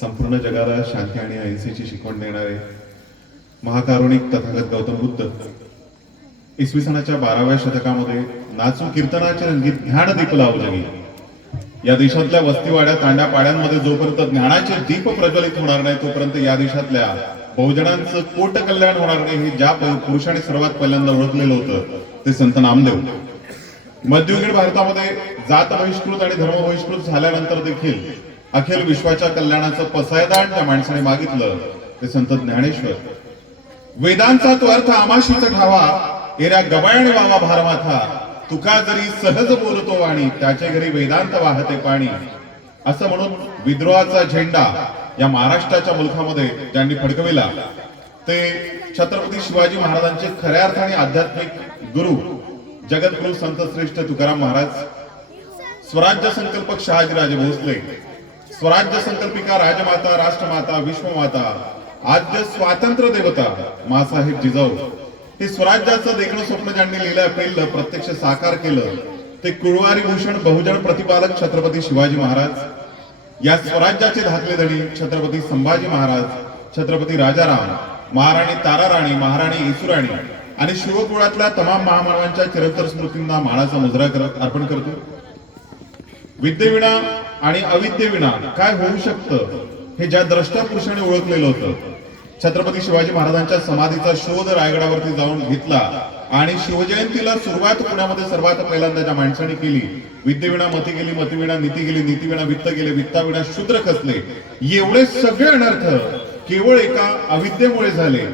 संपूर्ण जगाला शांती आणि अहिंसेची शिकवण देणारे महाकारुणिक तथागत गौतम बुद्ध इसवी सनाच्या 12व्या शतकामध्ये नाचू कीर्तनाचे रंगीत ज्ञान दीप लावू जगी या देशातल्या वस्तीवाड्या तांड्या पाड्यांमध्ये जोपर्यंत ज्ञानाचे दीप प्रज्वलित होणार नाही तोपर्यंत या देशातल्या बहुजनांचं कोट कल्याण होणार नाही हे ज्या पुरुषाने सर्वात पहिल्यांदा ओळखलेलं होतं ते संत नामदेव. मध्ययुगीन भारतामध्ये जात बहिष्कृत आणि धर्म बहिष्कृत झाल्यानंतर देखील अखिल विश्वाच्या कल्याणाचं पसायदान त्या माणसाने मागितलं ते संत ज्ञानेश्वर. वेदांचा तो अर्थ आमाशीच ठावा एऱ्या गबायण वावा भारमाथा तुका जरी सहज बोलतो आणि त्याच्या घरी वेदांत वाहते पाणी असं म्हणून विद्रोहाचा झेंडा या महाराष्ट्राच्या मुलखामध्ये ज्यांनी फडकविला ते छत्रपती शिवाजी महाराजांचे खऱ्या अर्थाने आध्यात्मिक गुरु जगद्गुरु संत श्रेष्ठ तुकाराम महाराज. स्वराज्य संकल्पक शहाजीराजे भोसले, स्वराज्य संकल्पिका राजमाता राष्ट्रमाता विश्वमाता आद्य स्वातंत्र्य देवता मासाहेब जिजाऊ. हे स्वराज्याचं देखणं स्वप्न ज्यांनी लिहिलं पेललं प्रत्यक्ष साकार केलं ते कुळवारी भूषण बहुजन प्रतिपालक छत्रपती शिवाजी महाराज. या स्वराज्याचे धाकले धणी छत्रपती संभाजी महाराज, छत्रपती राजाराम, महाराणी ताराराणी, महाराणी येसुराणी आणि शिवकुळातल्या तमाम महामानवांच्या चिरंतन स्मृतींना मानाचा मुजरा अर्पण करतो. विद्येविना आणि अविद्येविना काय होऊ शकतं हे ज्या द्रष्टा पुरुषाने ओळखलेलं होतं. छत्रपती शिवाजी महाराजांच्या समाधीचा शोध रायगडावरती जाऊन घेतला आणि शिवजयंतीला सुरुवात पुण्यामध्ये सर्वात पहिल्यांदा ज्या माणसाने केली. विद्येविना मती गेली, मतीविना नीती गेली, नीतीविना वित्त गेले, वित्ताविना शूद्र खचले. एवढे सगळे अनर्थ केवळ एका अविद्येमुळे झाले.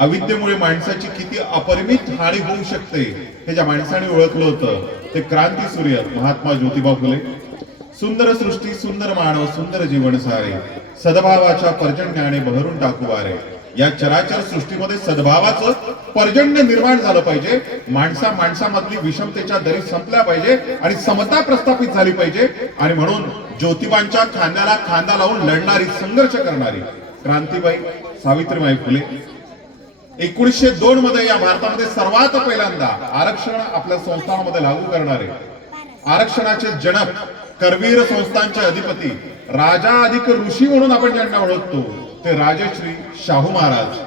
अविद्येमुळे माणसाची किती अपरिमित हानी होऊ शकते हे ज्या माणसाने ओळखलं होतं ते क्रांती सूर्य महात्मा ज्योतिबा फुले. सुंदर सृष्टी सुंदर मानव सुंदर जीवन सारे सद्भावाच्या पर्जन्याने बहरून टाकू वारे. या चराचर सृष्टीमध्ये सद्भावाचं पर्जन्य निर्माण झालं पाहिजे. माणसामधली विषमतेच्या दरी संपल्या पाहिजे आणि समता प्रस्थापित झाली पाहिजे. आणि म्हणून ज्योतिबांच्या खांद्याला खांदा लावून लढणारी संघर्ष करणारी क्रांतीबाई सावित्रीबाई फुले 1902 मध्ये या भारतामध्ये सर्वात पहिल्यांदा आरक्षण आपल्या संस्थांमध्ये लागू करणारे आरक्षणाचे जनक करवीर संस्थांचे अधिपती राजा अधिक ऋषी म्हणून आपण ज्यांना ओळखतो ते राजश्री शाहू महाराज.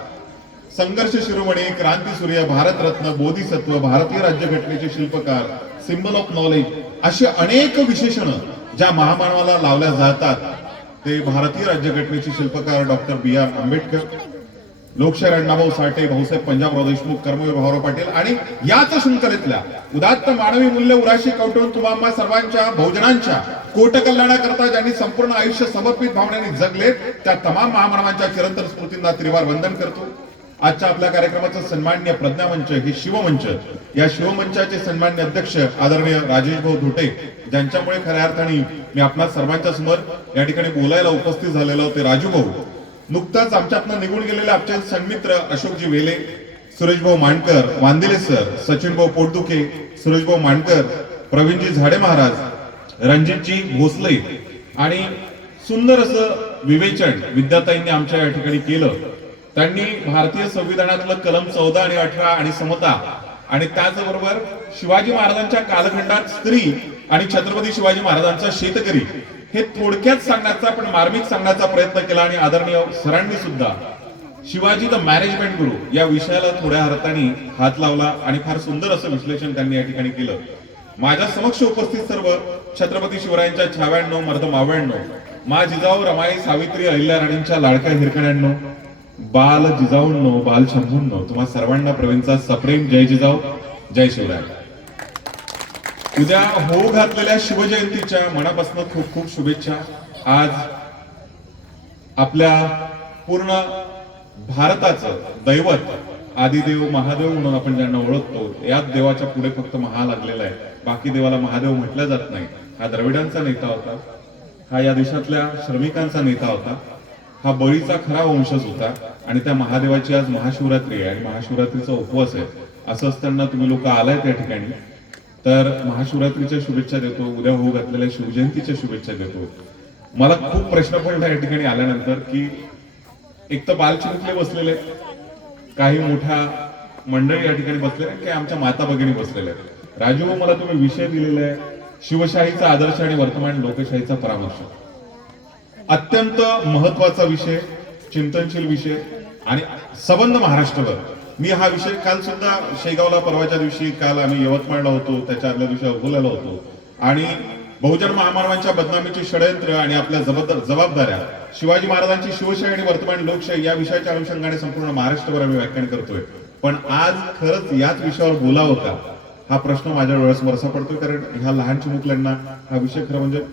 संघर्ष शिरोमणी, क्रांती सूर्य, भारतरत्न, बोधिसत्व, भारतीय राज्यघटनेचे शिल्पकार, सिम्बल ऑफ नॉलेज अशी अनेक विशेषणं ज्या महामानवाला लावल्या जातात ते भारतीय राज्यघटनेचे शिल्पकार डॉक्टर B.R. आंबेडकर, लोकशाहीर अण्णाभाऊ साठे, भाऊसाहेब पंजाबराव देशमुख, कर्मवीर भाऊराव पाटील आणि याच शृंखलेतल्या उदात्त मानवी मूल्य उराशी कवटून तुम्हा सर्वांच्या बहुजनांच्या कोट कल्याणाकरता ज्यांनी संपूर्ण आयुष्य समर्पित भावनेने जगले त्या तमाम महामानवांच्या चिरंतन स्मृतींना त्रिवार वंदन करतो. आजच्या आपल्या कार्यक्रमाचं सन्माननीय प्रज्ञामंच हे शिवमंच, या शिवमंचाचे सन्माननीय अध्यक्ष आदरणीय राजेश भाऊ धोटे ज्यांच्यामुळे खऱ्या अर्थाने मी आपल्या सर्वांच्या समोर या ठिकाणी बोलायला उपस्थित झालेलो होते. राजू भाऊ, नुकताच आमच्यातनं निघून गेलेले आमचे सन्मित्र अशोकजी वेले, सुरेशभाऊ मांडकर, वांदिले सर, सचिनभाऊ पोटदुखे, सुरेशभाऊ मांडकर, प्रवीणजी झाडे महाराज, रणजितजी भोसले आणि सुंदर असं विवेचन विद्याताईंनी आमच्या या ठिकाणी केलं. त्यांनी भारतीय संविधानातलं कलम 14 आणि 18 आणि समता आणि त्याचबरोबर शिवाजी महाराजांच्या कालखंडात स्त्री आणि छत्रपती शिवाजी महाराजांचा शेतकरी हे थोडक्यात सांगण्याचा पण मार्मिक सांगण्याचा प्रयत्न केला. आणि आदरणीय सरांनी सुद्धा शिवाजी द मॅनेजमेंट गुरु या विषयाला थोड्या अर्थाने हात लावला आणि फार सुंदर असं विश्लेषण त्यांनी या ठिकाणी केलं. माझ्या समक्ष उपस्थित सर्व छत्रपती शिवरायांच्या छाव्यांनो, मर्द मावळ्यांनो, मा जिजाऊ रमाई सावित्री अहिल्या राणींच्या लाडक्या हिरकण्यांनो, बाल जिजाऊंनो, बाल शंभूंनो, तुम्हा सर्वांना प्रवीणचा सप्रेम जय जिजाऊ, जय शिवराय. उद्या होऊ घातलेल्या शिवजयंतीच्या मनापासून खूप खूप शुभेच्छा. आज आपल्या पूर्ण भारताचं दैवत आदिदेव महादेव म्हणून आपण ज्यांना ओळखतो याच देवाच्या पुढे फक्त महा लागलेला आहे. बाकी देवाला महादेव म्हटलं जात नाही. हा द्रविडांचा नेता होता, हा या देशातल्या श्रमिकांचा नेता होता, हा बळीचा खरा वंशज होता आणि त्या महादेवाची आज महाशिवरात्री आहे आणि महाशिवरात्रीचा उपवास आहे. असं असताना तुम्ही लोक आलाय त्या ठिकाणी तर महाशिवरात्रीच्या शुभेच्छा देतो, उद्या होऊ घातलेल्या शिवजयंतीच्या शुभेच्छा देतो. मला खूप प्रश्न पडला या ठिकाणी आल्यानंतर की एक तर बालचिमुकले बसलेले, काही मोठ्या मंडळी या ठिकाणी बसलेले, काही आमच्या माता भगिनी बसलेल्या. राजू, मला तुम्ही विषय दिलेला आहे शिवशाहीचा आदर्श आणि वर्तमान लोकशाहीचा परामर्श. अत्यंत महत्वाचा विषय, चिंतनशील विषय आणि संबंध महाराष्ट्रावर. मी हा विषय काल सुद्धा शेगावला, परवाच्या दिवशी काल आम्ही यवतमाळला होतो, त्याच्या आदल्या दिवशी अकोल्याला होतो आणि बहुजन महामानवांच्या बदनामीची षडयंत्र आणि आपल्या जबाबदाऱ्या, शिवाजी महाराजांची शिवशाही आणि वर्तमान लोकशाही या विषयाच्या अनुषंगाने संपूर्ण महाराष्ट्रावर आम्ही व्याख्यान करतोय. पण आज खरंच याच विषयावर बोलावं का, हा प्रश्न माझ्या डोळ्यासमोर असा पडतोय. कारण ह्या लहान चिमुकल्यांना हा विषय खरं म्हणजे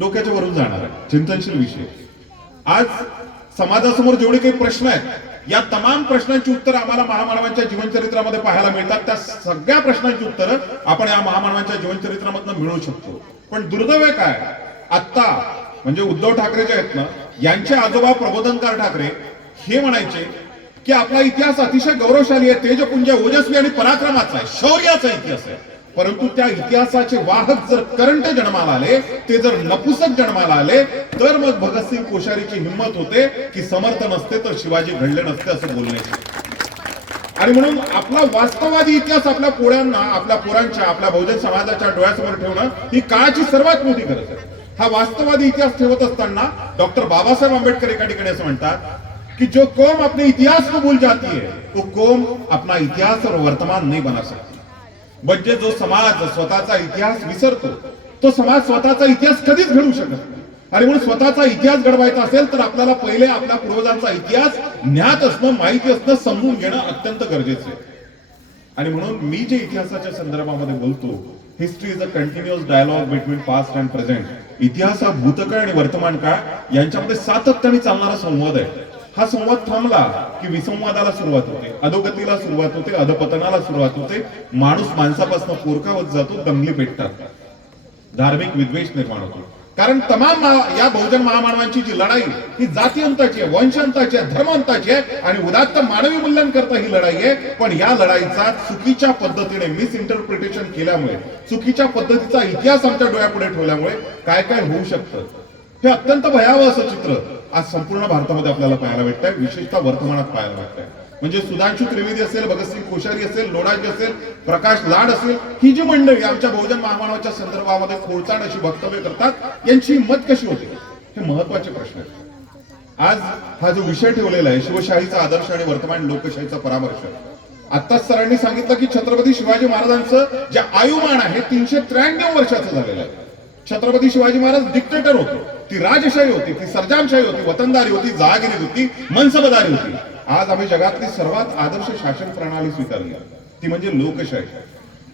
डोक्याच्या वरून जाणार आहे, चिंतनशील विषय. आज समाजासमोर जेवढे काही प्रश्न आहेत, या तमाम प्रश्नांची उत्तर आम्हाला महामानवांच्या जीवनचरित्रामध्ये पाहायला मिळतात. त्या सगळ्या प्रश्नांची उत्तरं आपण या महामानवांच्या जीवनचरित्रामधून मिळवू शकतो. पण दुर्दैव आहे काय, आता म्हणजे उद्धव ठाकरे जे आहेत ना, यांचे आजोबा प्रबोधनकार ठाकरे हे म्हणायचे की आपला इतिहास अतिशय गौरवशाली आहे, तेजपुंज, ओजस्वी आणि पराक्रमाचा आहे, शौर्याचा इतिहास आहे. परंतु त्या इतिहासाचे वाहक जर करंट जन्माला आले, ते जर नपुसक जन्माला आले, तर मग भगतसिंग कोश्यारीची हिंमत होते की समर्थ नसते तर शिवाजी घडले नसते असं बोलण्याची. आणि म्हणून आपला वास्तववादी इतिहास आपल्या पोरांना, आपल्या पोरांच्या, आपल्या बहुजन समाजाच्या डोळ्यासमोर ठेवणं ही काळाची सर्वात मोठी गरज आहे. हा वास्तववादी इतिहास ठेवत असताना डॉक्टर बाबासाहेब आंबेडकर एका ठिकाणी असं म्हणतात कि जो कौम अपने इतिहास को भूल जाती है वो कौम अपना इतिहास और वर्तमान नहीं बना सकती. म्हणजे जो समाज स्वतःचा इतिहास विसरतो, तो समाज स्वतःचा इतिहास कधीच घडवू शकत नाही. आणि म्हणून स्वतःचा इतिहास घडवायचा असेल तर आपल्याला पहिले आपल्या पूर्वजांचा इतिहास ज्ञात असणं, माहिती असणं, समजून घेणं अत्यंत गरजेचं आहे. आणि म्हणून मी जे इतिहासाच्या संदर्भामध्ये बोलतो, history is a continuous dialogue between past and present. इतिहास हा भूतकाळ आणि वर्तमान काळ यांच्यामध्ये सातत्याने चालणारा संवाद आहे. हा संवाद थांबला की विसंवादाला सुरुवात होते, अधोगतीला सुरुवात होते, अधपतनाला सुरुवात होते, माणूस माणसापासून पोरकावत जातो, दंगली पेटतात, धार्मिक विद्वेष निर्माण होतो. कारण तमाम या बहुजन महामानवांची जी लढाई ही जातीअंताची आहे, वंशांताची आहे, धर्मांताची आहे आणि उदात्त मानवी मूल्यांकरता ही लढाई आहे. पण या लढाईचा चुकीच्या पद्धतीने मिस इंटरप्रिटेशन केल्यामुळे, चुकीच्या पद्धतीचा इतिहास आमच्या डोळ्यापुढे ठेवल्यामुळे काय काय होऊ शकतं, हे अत्यंत भयावह असं चित्र आज संपूर्ण भारतामध्ये आपल्याला पाहायला भेटतंय, विशेषतः वर्तमानात पाहायला भेटतंय. म्हणजे सुधांशु त्रिवेदी असेल, भगतसिंग कोश्यारी असेल, लोणाजी असेल, प्रकाश लाड असेल, ही जी मंडळी आमच्या बहुजन महामानवाच्या संदर्भामध्ये खोडसाड अशी वक्तव्य करतात, यांची हिंमत कशी होते, हे महत्वाचे प्रश्न आहेत. आज हा जो विषय ठेवलेला आहे, शिवशाहीचा आदर्श आणि वर्तमान लोकशाहीचा परामर्श, आत्ताच सरांनी सांगितलं की छत्रपती शिवाजी महाराजांचं जे आयुमान आहे 393 वर्षाचं झालेलं आहे. छत्रपती शिवाजी महाराज डिक्टेटर होते, ती राजशाही होती, ती सर्जामशाही होती, वतनदारी होती, जहागिरी होती, मनसबदारी होती. आज आम्ही जगातली सर्वात आदर्श शासन प्रणाली स्वीकारली, ती म्हणजे लोकशाही.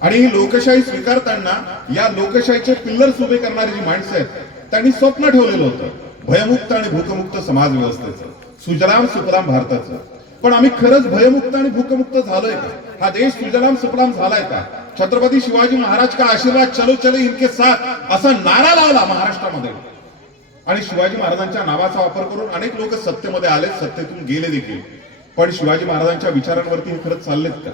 आणि ही लोकशाही स्वीकारताना या लोकशाहीचे पिल्लर्स उभे करणारी जी माणसं आहेत, त्यांनी स्वप्न ठेवलेलं होतं भयमुक्त आणि भूकमुक्त समाज व्यवस्थेचं, सुजलाम सुफलाम भारताचं. पण आम्ही खरंच भयमुक्त आणि भूकमुक्त झालोय का? हा देश सुजलाम सुफलाम झालाय का? छत्रपती शिवाजी महाराज का आशीर्वाद चलो चलो इनके साथ असा नारा लावला महाराष्ट्रामध्ये आणि शिवाजी महाराजांच्या नावाचा वापर करून अनेक लोक सत्तेमध्ये आले, सत्तेतून गेले देखील. पण शिवाजी महाराजांच्या विचारांवरती हे खरंच चाललेत का?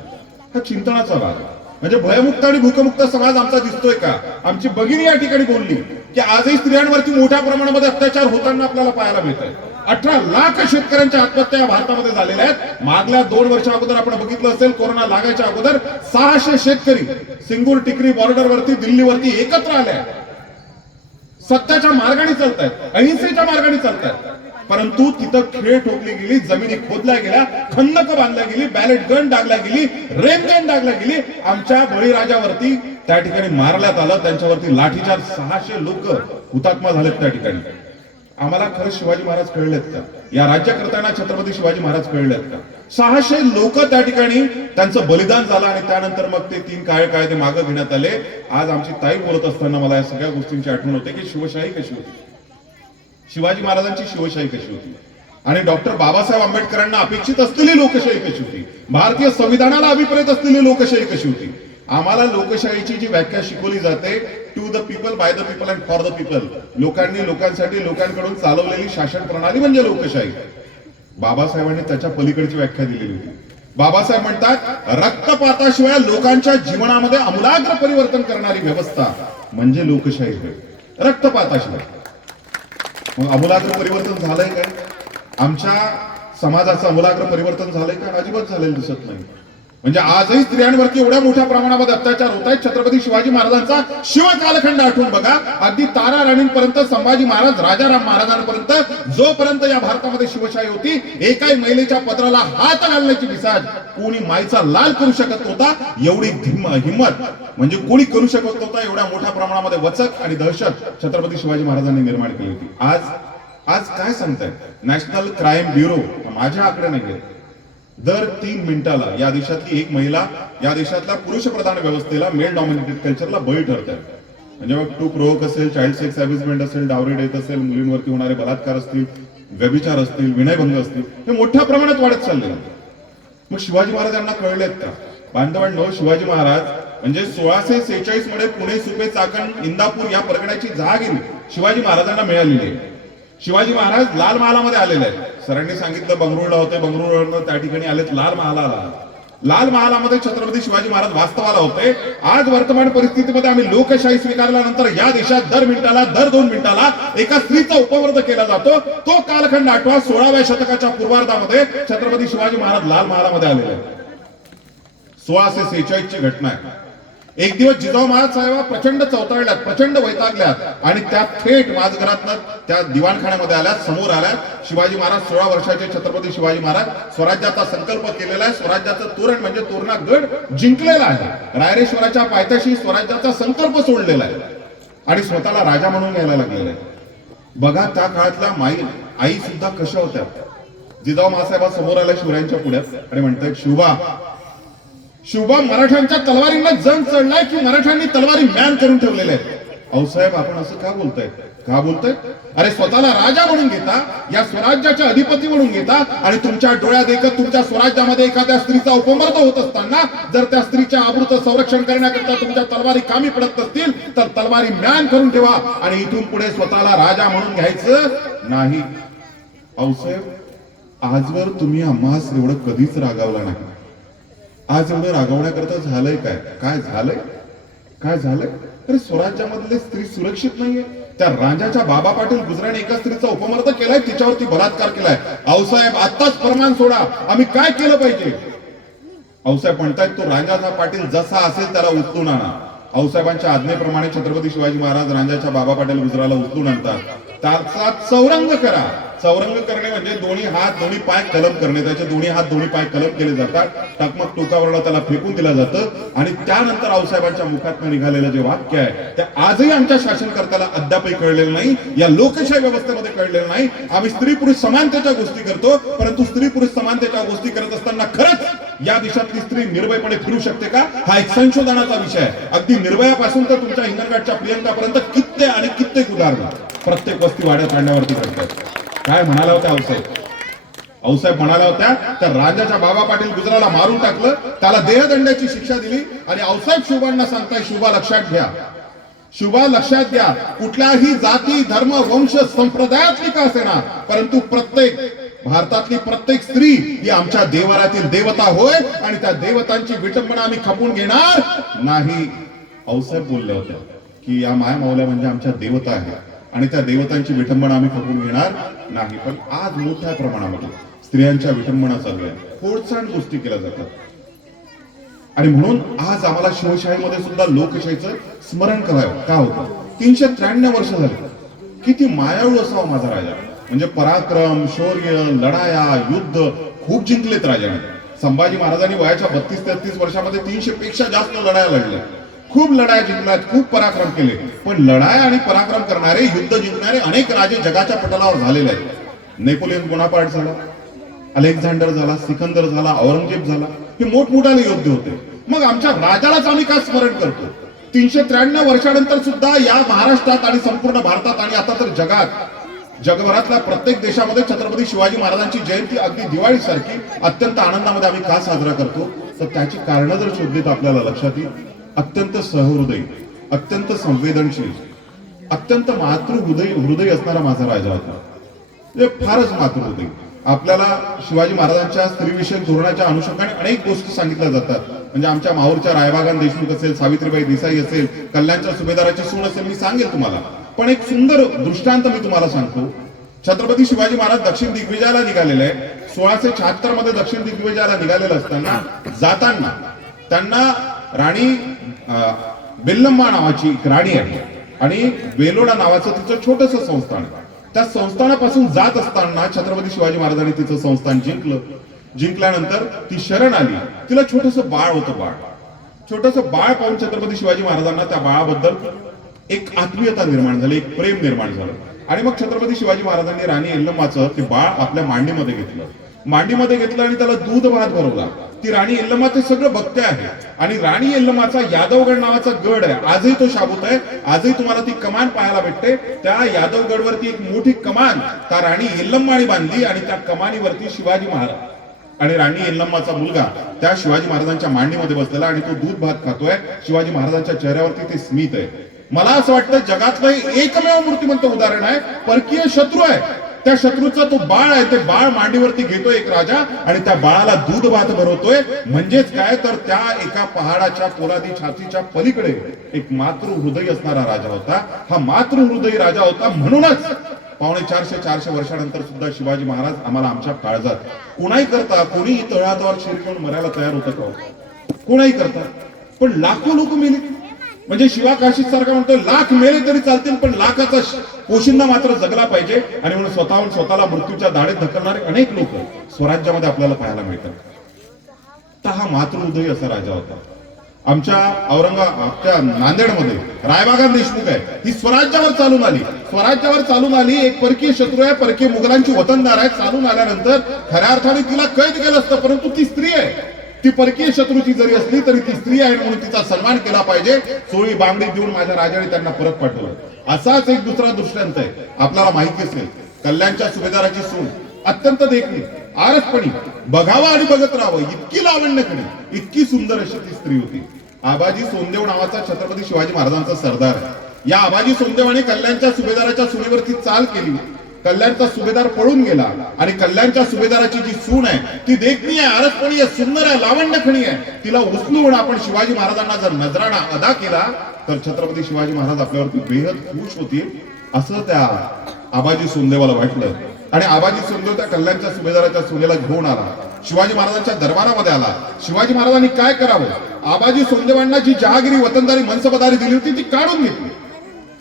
हा चिंतनाचा भाग. म्हणजे भयमुक्त आणि भूकमुक्त समाज आमचा दिसतोय का? आमची भगिनी या ठिकाणी बोलली की आजही स्त्रियांवरती मोठ्या प्रमाणामध्ये अत्याचार होताना आपल्याला पाहायला मिळत आहे. 18 लाख शेतकऱ्यांच्या आत्महत्या भारतामध्ये झालेल्या आहेत. मागल्या 2 वर्षा अगोदर आपण बघितलं असेल, कोरोना लागायच्या अगोदर 600 शेतकरी सिंगूर टिकरी बॉर्डरवरती दिल्लीवरती एकत्र आले आहेत. सत्याच्या मार्गाने चालतायत, अहिंसेच्या मार्गाने चालतायत. परंतु तिथं खेळ ठोकली गेली, जमिनी खोदल्या गेल्या, खंदक बांधल्या गेली, बॅलेट गन डागल्या गेली, रेन गन डागल्या गेली. आमच्या बळीराजावरती त्या ठिकाणी मारण्यात आलं, त्यांच्यावरती लाठीचार्ज, 600 लोक हुतात्मा झालेत त्या ठिकाणी. आम्हाला खरंच शिवाजी महाराज कळलेत का? या राज्यकर्त्यांना छत्रपती शिवाजी महाराज कळलेत का? 600 लोक त्या ठिकाणी त्यांचं बलिदान झालं आणि त्यानंतर मग ते 3 कायदे मागे घेण्यात आले. आज आमची ताई बोलत असताना मला या सगळ्या गोष्टींची आठवण होते की शिवशाही कशी होती, शिवाजी महाराजांची शिवशाही कशी होती आणि डॉक्टर बाबासाहेब आंबेडकरांना अपेक्षित असलेली लोकशाही कशी होती, भारतीय संविधानाला अभिप्रेत असलेली लोकशाही कशी होती. आम्हाला लोकशाहीची जी व्याख्या शिकवली जाते, to the people, by the people and for the people, लोकांनी, लोकांसाठी, लोकांकडून चालवलेली शासन प्रणाली म्हणजे लोकशाही. बाबासाहेबांनी त्याच्या पलीकडची व्याख्या दिलेली होती. बाबासाहेब म्हणतात रक्तपाताशिवाय लोकांच्या जीवनामध्ये आमूलाग्र परिवर्तन करणारी व्यवस्था म्हणजे लोकशाही होय, रक्तपाताशिवाय. मग आमूलाग्र परिवर्तन झालंय काय? आमच्या समाजाचं आमूलाग्र परिवर्तन झालंय का? अजिबात झालेलं दिसत नाही. म्हणजे आजही स्त्रियांवरती एवढ्या मोठ्या प्रमाणामध्ये अत्याचार होत आहेत. छत्रपती शिवाजी महाराजांचा शिव कालखंड आठवून बघा. अगदी तारा राणींपर्यंत, संभाजी महाराज, राजाराम महाराजांपर्यंत, जोपर्यंत या भारतामध्ये शिवशाही होती, एकाही महिलेच्या पत्राला हात घालण्याची पिसाज कोणी माईचा लाल करू शकत नव्हता. एवढी हिंमत म्हणजे कोणी करू शकत नव्हता. एवढ्या मोठ्या प्रमाणामध्ये वचक आणि दहशत छत्रपती शिवाजी महाराजांनी निर्माण केली होती. आज काय सांगताय? नॅशनल क्राईम ब्युरो, माझ्या आकडे नाहीये, दर 3 मिनिटाला या देशातली एक महिला या देशातल्या पुरुष प्रधान व्यवस्थेला, मेल डॉमिनेटेड कल्चरला बळी ठरते. म्हणजे मग टू प्रोवोक असेल, चाइल्ड सेक्स हॅरेसमेंट असेल, डावरी डेथ असेल, मुलींवरती होणारे बलात्कार असतील, व्यभिचार असतील, विनयभंग असतील, हे मोठ्या प्रमाणात वाढत चालले. मग शिवाजी महाराजांना कळलेत का? बांधवांनो, शिवाजी महाराज म्हणजे 1646 मध्ये पुणे, सुपे, चाकण, इंदापूर या परगण्याची जहागिरी शिवाजी महाराजांना मिळालेली आहे. शिवाजी महाराज लाल महालामध्ये आलेले आहेत. सरांनी सांगितलं बंगळुरूला होते, बंगळुरूवरनं त्या ठिकाणी आलेत लाल महालाला. लाल महालामध्ये छत्रपती शिवाजी महाराज वास्तवाला होते. आज वर्तमान परिस्थितीमध्ये आम्ही लोकशाही स्वीकारल्यानंतर या देशात दर मिनिटाला, दर 2 मिनिटाला एका स्त्रीचा उपवर्ग केला जातो. तो कालखंड आठवा. 16व्या शतकाच्या पूर्वार्धामध्ये छत्रपती शिवाजी महाराज लाल महालामध्ये आलेले आहेत. 1646 ची घटना आहे. एक दिवस जिजाऊ महाराज साहेब प्रचंड चवताळल्यात, प्रचंड वैतागल्यात आणि त्या थेट माझघरातनं त्या दिवाणखान्यामध्ये आल्यात, समोर आल्यात. शिवाजी महाराज 16 वर्षाचे छत्रपती शिवाजी महाराज स्वराज्याचा संकल्प केलेला आहे. स्वराज्याचं तोरण म्हणजे तोरणा गड जिंकलेला आहे. रायरेश्वराच्या पायथ्याशी स्वराज्याचा संकल्प सोडलेला आहे आणि स्वतःला राजा म्हणून घ्यायला लागलेला आहे. बघा त्या काळातल्या आई सुद्धा कशा होत्या. जिजाऊ महासाहेब समोर आल्या शिवरायांच्या पुढ्यात आणि म्हणतात, शिवबा मराठ्यांच्या तलवारींना जंग चढलाय की मराठ्यांनी तलवारी मॅन करून ठेवलेल्या आहेत. अहोसाहेब आपण असं का बोलताय? अरे स्वतःला राजा म्हणून घेता, या स्वराज्याचे अधिपती म्हणून घेता आणि तुमच्या डोळ्यात देखत तुमच्या स्वराज्यामध्ये एखाद्या स्त्रीचा उपमर्द होत असताना जर त्या स्त्रीच्या आबरूचं संरक्षण करण्याकरता तुमच्या तलवारी कामी पडत असतील तर तलवारी मॅन करून ठेवा आणि इथून पुढे स्वतःला राजा म्हणून घ्यायचं नाही. अहोसाहेब आजवर तुम्ही आम्हास एवढं कधीच रागावला नाही. आज एवढं रागवण्याकरता झालंय काय? काय झालंय? अरे स्वराज्यामधले स्त्री सुरक्षित नाहीये. त्या राजाच्या बाबा पाटील गुजराने एका स्त्रीचा उपमर्द केलाय, तिच्यावरती बलात्कार केलाय. आऊसाहेब आत्ताच फरमान सोडा, आम्ही काय केलं पाहिजे? आऊसाहेब म्हणतायत तो राजाचा पाटील जसा असेल त्याला उचलून आणा. आऊसाहेबांच्या आज्ञेप्रमाणे छत्रपती शिवाजी महाराज राजाच्या बाबा पाटील गुजराला उचलून आणतात. त्याचा चौरंग करा. चौरंग करणे म्हणजे दोन्ही हात दोन्ही पाय कलम करणे. त्याचे दोन्ही हात दोन्ही पाय कलम केले जातात. टकमक टोकावरला त्याला फेकून दिलं जातं आणि त्यानंतर आऊसाहेबांच्या मुखातून निघालेलं जे वाक्य आहे ते आजही आमच्या शासनकर्त्याला अद्यापही कळलेलं नाही, या लोकशाही व्यवस्थेमध्ये कळलेलं नाही. आम्ही स्त्री पुरुष समानतेच्या गोष्टी करतो, परंतु स्त्री पुरुष समानतेच्या गोष्टी करत असताना खरंच या देशातली स्त्री निर्भयपणे फिरू शकते का? हा एक संशोधनाचा विषय आहे. अगदी निर्भयापासून तर तुमच्या हिंगणघाटच्या प्रियंकापर्यंत कित्येक उदाहरणं प्रत्येक वस्ती वाड्यात आणण्यावरती करतात. काय म्हणाला होत्या आऊसाहेब म्हणाल्या होत्या त्या राजाच्या बाबा पाटील गुजराला मारून टाकलं, त्याला देहदंडाची शिक्षा दिली आणि आऊसाहेब शिवबांना सांगताय, शिवबा लक्षात घ्या, कुठल्याही जाती धर्म वंश संप्रदायातली का असेना, परंतु भारतातली प्रत्येक स्त्री ही आमच्या देवारातील देवता होय आणि त्या देवतांची विटंबना आम्ही खपून घेणार नाही. आऊसाहेब बोलले होते की या माया माऊल्या म्हणजे आमच्या देवता आहे आणि त्या देवतांची विटंबना आम्ही खपून घेणार नाही. पण आज मोठ्या प्रमाणामध्ये स्त्रियांच्या विटंबना चालू आहे, खोडसाण गोष्टी केल्या जातात आणि म्हणून आज आम्हाला शिवशाहीमध्ये सुद्धा लोकशाहीचं स्मरण करावं का होतं. 393 वर्ष झाली. किती मायाळू असावा माझा राजा. म्हणजे पराक्रम, शौर्य, लढाया, युद्ध खूप जिंकलेत राजाने. संभाजी महाराजांनी वयाच्या 32-33 वर्षामध्ये 300 पेक्षा जास्त लढाया लढल्या, खूप लढाया जिंकल्यात, खूप पराक्रम केले. पण लढाया आणि पराक्रम करणारे, युद्ध जिंकणारे अनेक राजे जगाच्या पटलावर झालेले आहेत. नेपोलियन बोनापार्ट झाला, अलेक्झांडर झाला, सिकंदर झाला, औरंगजेब झाला, हे मोठमोठाले योद्धे होते. मग आमच्या राजालाच आम्ही का स्मरण करतो? 393 वर्षानंतर सुद्धा या महाराष्ट्रात आणि संपूर्ण भारतात आणि आता तर जगभरातल्या प्रत्येक देशामध्ये छत्रपती शिवाजी महाराजांची जयंती अगदी दिवाळी सारखी अत्यंत आनंदामध्ये आम्ही का साजरा करतो? तर त्याची कारण जर शोधली तर आपल्याला लक्षात येईल. अत्यंत सहृदयी, अत्यंत संवेदनशील, अत्यंत मातृहृदय असणारा माझा राजा होता. फारच मातृहृदय. आपल्याला शिवाजी महाराजांच्या स्त्रीविषयक धोरणाच्या अनुषंगाने अनेक गोष्टी सांगितल्या जातात. म्हणजे आमच्या माहूरच्या रायबागान देशमुख असेल, सावित्रीबाई देसाई असेल, कल्याणच्या सुभेदाराची सून असेल, मी सांगेल तुम्हाला. पण एक सुंदर दृष्टांत मी तुम्हाला सांगतो. छत्रपती शिवाजी महाराज दक्षिण दिग्विजयाला निघालेले आहे. 1676 मध्ये दक्षिण दिग्विजयाला निघालेलं असताना जाताना त्यांना राणी बेल्लम्मा नावाची एक राणी आहे आणि बेलोडा नावाचं तिचं छोटस संस्थान आहे. त्या संस्थानापासून जात असताना छत्रपती शिवाजी महाराजांनी तिचं संस्थान जिंकलं. जिंकल्यानंतर ती शरण आली. तिला छोटस बाळ होतं. छोटस बाळ पाहून छत्रपती शिवाजी महाराजांना त्या बाळाबद्दल एक आत्मीयता निर्माण झाली, एक प्रेम निर्माण झालं. आणि मग छत्रपती शिवाजी महाराजांनी राणी यल्लम्माचं ते बाळ आपल्या मांडीमध्ये घेतलं आणि त्याला दूध भात भरवला. ती राणी यल्लम्मा ते सगळं बघते आहे आणि राणी यल्लम्माचा यादवगड नावाचा गड आहे, आजही तो शाबूत आहे. आजही तुम्हाला ती कमान पाहायला भेटते. त्या यादवगडवरती एक मोठी कमान त्या राणी यल्लम्माने बांधली आणि त्या कमानीवरती शिवाजी महाराज आणि राणी यल्लम्माचा मुलगा त्या शिवाजी महाराजांच्या मांडीमध्ये बसलेला आणि तो दूध भात खातोय. शिवाजी महाराजांच्या चेहऱ्यावरती ते स्मित आहे. मला असं वाटतं जगातलं एकमेव मूर्तिमंत उदाहरण आहे. परकीय शत्रू आहे, त्या शत्रूचा तो बाळ आहे. ते बाळ मांडीवरती घेतोय एक राजा आणि त्या बाळाला दूध भात भरवतोय. म्हणजेच काय तर त्या एका पहाडाच्या पोलादी छातीच्या पलीकडे एक मातृ हृदय असणारा राजा होता. हा मातृ हृदयी राजा होता. म्हणूनच 450 वर्षानंतर सुद्धा शिवाजी महाराज आम्हाला आमच्या काळजात कोणाही करता कोणी तळहातावर शिर घेऊन मरायला तयार होतं का? कोणाही करता. पण लाखो लोक मेली. म्हणजे शिवा काशीद सारखा म्हणतो लाख मेले तरी चालतील पण लाखाचा पोशिंदा मात्र जगला पाहिजे. आणि म्हणून स्वतःला मृत्यूच्या दाढेत ढकलणारे अनेक लोक स्वराज्यामध्ये आपल्याला पाहायला मिळतात. तर हा मातृहृदयी असा राजा होता. आमच्या नांदेडमध्ये रायबागा देशमुख आहे. ही स्वराज्यावर चालून आली. एक परकीय शत्रू आहे, परकीय मुघलांची वतनदार आहे. चालून आल्यानंतर खऱ्या अर्थाने तिला कैद केलं असतं, परंतु ती स्त्री आहे. ती परकीय शत्रूची जरी असली तरी ती स्त्री आहे म्हणून तिचा सन्मान केला पाहिजे. चोळी बांगडी देऊन माझ्या राजाने त्यांना परत पाठवलं. असाच एक दुसरा दृष्टांत आहे. आपल्याला माहिती असेल कल्याणच्या सुभेदाराची सून अत्यंत देखणी, आरसपणी, बघावा आणि बघत राहावं इतकी लावण्यखणी, इतकी सुंदर अशी ती स्त्री होती. आबाजी सोनदेव नावाचा छत्रपती शिवाजी महाराजांचा सरदार आहे. या आबाजी सोनदेवाने कल्याणच्या सुभेदाराच्या सुनेवरती चाल केली. कल्याणचा सुभेदार पळून गेला आणि कल्याणच्या सुभेदाराची जी सून आहे ती देखणी आहे, आरसपणी आहे, सुंदर आहे, लावण्यखणी आहे. तिला उचलून आपण शिवाजी महाराजांना जर नजराणा अदा केला तर छत्रपती शिवाजी महाराज आपल्यावरती बेहद खुश होतील असं त्या आबाजी सोनदेवाला वाटलं. आणि आबाजी सोनदेव त्या कल्याणच्या सुभेदाराच्या सुनेला घेऊन आला. शिवाजी महाराजांच्या दरबारामध्ये आला. शिवाजी महाराजांनी काय करावं? आबाजी सोनदेवांना जी जहागिरी वतनदारी मनसबदारी दिली होती ती काढून घेतली.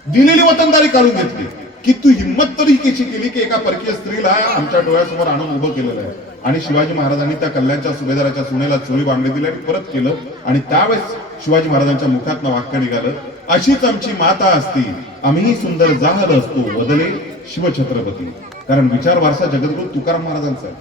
दिलेली वतनदारी काढून घेतली. की तू हिंमत तरी कशी केली की एका परकीय स्त्रीला आमच्या डोळ्यासमोर आणून उभं केलेलं आहे. आणि शिवाजी महाराजांनी त्या कल्याणच्या सुभेदाराच्या सुनेला चोळी बांगडी दिली आणि परत केलं. आणि त्यावेळेस शिवाजी महाराजांच्या मुखातनं वाक्य निघालं, अशीच आमची माता असती आम्ही सुंदर जाहल असतो वदले शिवछत्रपती. कारण विचार वारसा जगद्गुरु तुकाराम महाराजांचा आहे.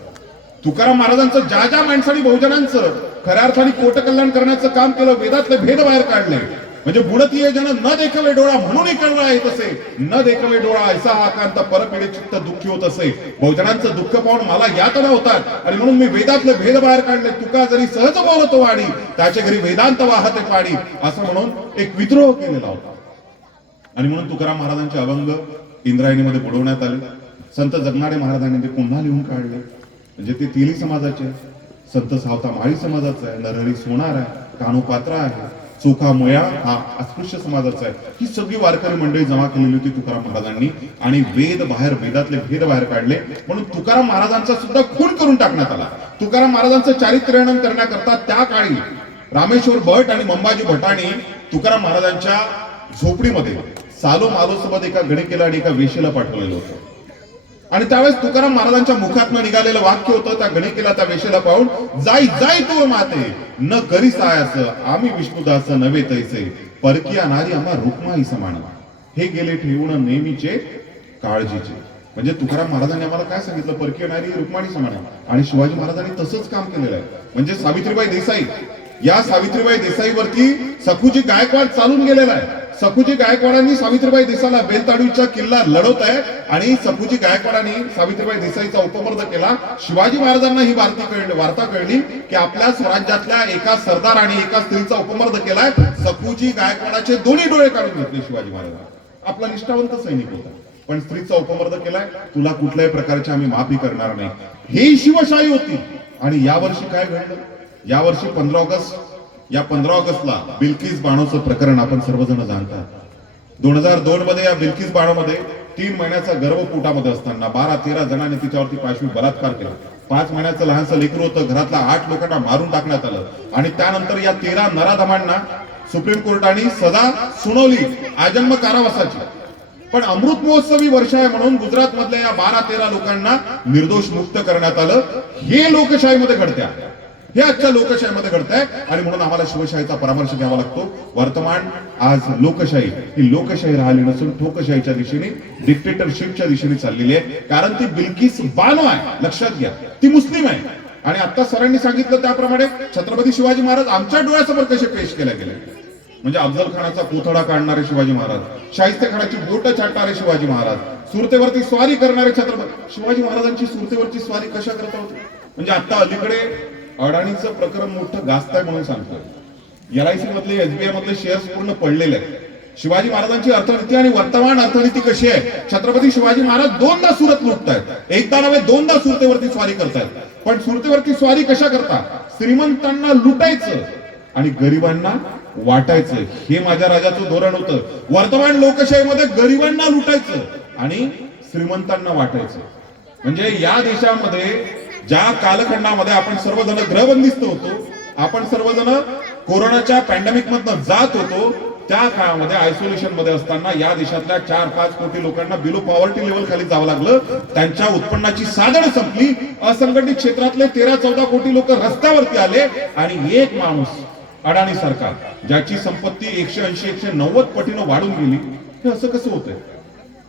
तुकाराम महाराजांचं ज्या माणसाने बहुजनांचं खऱ्या अर्थाने कोटकल्याण करण्याचं काम केलं, वेदातले भेद बाहेर काढले. म्हणजे बुडतीये जन न देखवे डोळा म्हणून कळला येत असे, न देखवे डोळा ऐसा आकांत परपिडे चित्त दुःखी होत असे. बहुजनांचं दुःख पाहून मला यातना होतात आणि म्हणून मी वेदातले भेद बाहेर काढले. तुका जरी सहज बोलतो वाणी त्याच्या घरी वेदांत वाहते पाणी असं म्हणून एक विद्रोह केलेला होता. आणि म्हणून तुकाराम महाराजांचे अभंग इंद्रायणीमध्ये बुडवण्यात आले. संत जगनाडे महाराजांनी ते पुन्हा लिहून काढले. म्हणजे ते तेली समाजाचे, संत सावता माळी समाजाचा आहे, नरहरी सोनार आहे, कानोपात्रा आहे, चोखा मोया हा अस्पृश्य समाजाचा आहे. ही सगळी वारकरी मंडळी जमा केलेली होती तुकाराम महाराजांनी आणि वेदातले भेद बाहेर काढले. म्हणून तुकाराम महाराजांचा सुद्धा खून करून टाकण्यात आला. तुकाराम महाराजांचं चारित्र्यहनन करण्याकरता त्या काळी रामेश्वर भट आणि मंबाजी भटांनी तुकाराम महाराजांच्या झोपडीमध्ये सालो मालो सोबत एका गणिकेला आणि एका वेशीला पाठवलेलं होतं. आणि त्यावेळेस तुकाराम महाराजांच्या मुखातनं निघालेलं वाक्य होतं त्या गणिकेला त्या वेशीला पाहून, जाई जाई तू माते न करी सायास आम्ही विष्णुदास नव्हे तैसे परकिया नारी आम्हा रुक्माई समानी. हे गेले ठेवून नेहमीचे काळजीचे. म्हणजे तुकाराम महाराजांनी आम्हाला काय सांगितलं? परकीय नारी रुक्माई समानी. आणि शिवाजी महाराजांनी तसंच काम केलेलं आहे. म्हणजे सावित्रीबाई देसाई, या सावित्रीबाई देसाईवरती सखुजी गायकवाड चालून गेलेला आहे. सखुजी गायकवाडांनी सावित्रीबाई देसाईला बेलताडीचा किल्ला लढवत आहे आणि सखुजी गायकवाडांनी सावित्रीबाई देसाईचा उपमर्द केला. शिवाजी महाराजांना ही वार्ता कळली की आपल्या स्वराज्यातल्या एका सरदार आणि एका स्त्रीचा उपमर्द केलाय. सखुजी गायकवाडाचे दोन्ही डोळे काढून घेतले शिवाजी महाराजांनी. आपला निष्ठावंत सैनिक होता पण स्त्रीचा उपमर्द केलाय. तुला कुठल्याही प्रकारची आम्ही माफी करणार नाही. ही शिवशाही होती. आणि यावर्षी काय घडलं? यावर्षी 15 ऑगस्टला बिल्किस बानोचं प्रकरण आपण सर्वजण जाणतात. 2002 मध्ये या बिल्किस बानोमध्ये 3 महिन्याचा गर्भ पोटामध्ये असताना 12-13 जणांनी तिच्यावरती पाशवी बलात्कार केला. 5 महिन्याचं लहानसं लेकरू होतं, घरातल्या 8 लोकांना मारून टाकण्यात आलं आणि त्यानंतर या 13 नराधमांना सुप्रीम कोर्टाने सजा सुनावली आजन्म कारावासाची. पण अमृत महोत्सवी वर्ष आहे म्हणून गुजरात मधल्या या 12-13 लोकांना निर्दोष मुक्त करण्यात आलं. हे लोकशाहीमध्ये घडत्या, हे आजच्या लोकशाहीमध्ये घडतंय आणि म्हणून आम्हाला शिवशाहीचा परामर्श घ्यावा लागतो. वर्तमान आज लोकशाही ही लोकशाही राहिली नसून ठोकशाहीच्या दिशेने, डिक्टेटरशिपच्या दिशेने चाललेली आहे. कारण ती बिल्किस बानो आहे, लक्षात घ्या, ती मुस्लिम आहे. आणि आता सरांनी सांगितलं त्याप्रमाणे छत्रपती शिवाजी महाराज आमच्या डोळ्यासमोर कसे पेश केले गेले. म्हणजे अफजल खानाचा कोथळा काढणारे शिवाजी महाराज, शाहिस्ते खानाची बोट छाटणारे शिवाजी महाराज, सुरतेवरती स्वारी करणारे छत्रपती शिवाजी महाराजांची सुरतेवरची स्वारी कशा करता होती. म्हणजे आता अलीकडे अडाणीचं प्रकरण मोठं गाजत आहे म्हणून सांगतोय. LIC मधले, SBI मधले शेअर्स पूर्ण पडलेले आहेत. शिवाजी महाराजांची अर्थनीती आणि वर्तमान अर्थनीती कशी आहे. छत्रपती शिवाजी महाराज 2दा सुरत लुटतायत, एकदा नव्हे 2दा सुरतेवरती स्वारी करतायत. पण सुरतेवरती स्वारी कशा करता, श्रीमंतांना लुटायचं आणि गरिबांना वाटायचं, हे माझ्या राजाचं धोरण होतं. वर्तमान लोकशाहीमध्ये गरिबांना लुटायचं आणि श्रीमंतांना वाटायचं. म्हणजे या देशामध्ये ज्या कालखंडामध्ये आपण सर्वजण गृहबंदिस्त होतो, आपण सर्वजण कोरोनाच्या पॅन्डेमिक मधनं जात होतो, त्या काळामध्ये आयसोलेशन मध्ये असताना या देशातल्या 4-5 कोटी लोकांना बिलो पॉवर्टी लेवल खाली जावं लागलं. त्यांच्या उत्पन्नाची साधनं संपली. असंघटित क्षेत्रातले 13-14 कोटी लोक रस्त्यावरती आले आणि एक माणूस अडाणी सरकार, ज्याची संपत्ती 180-190 पटीनं वाढून गेली. हे असं कसं होतंय.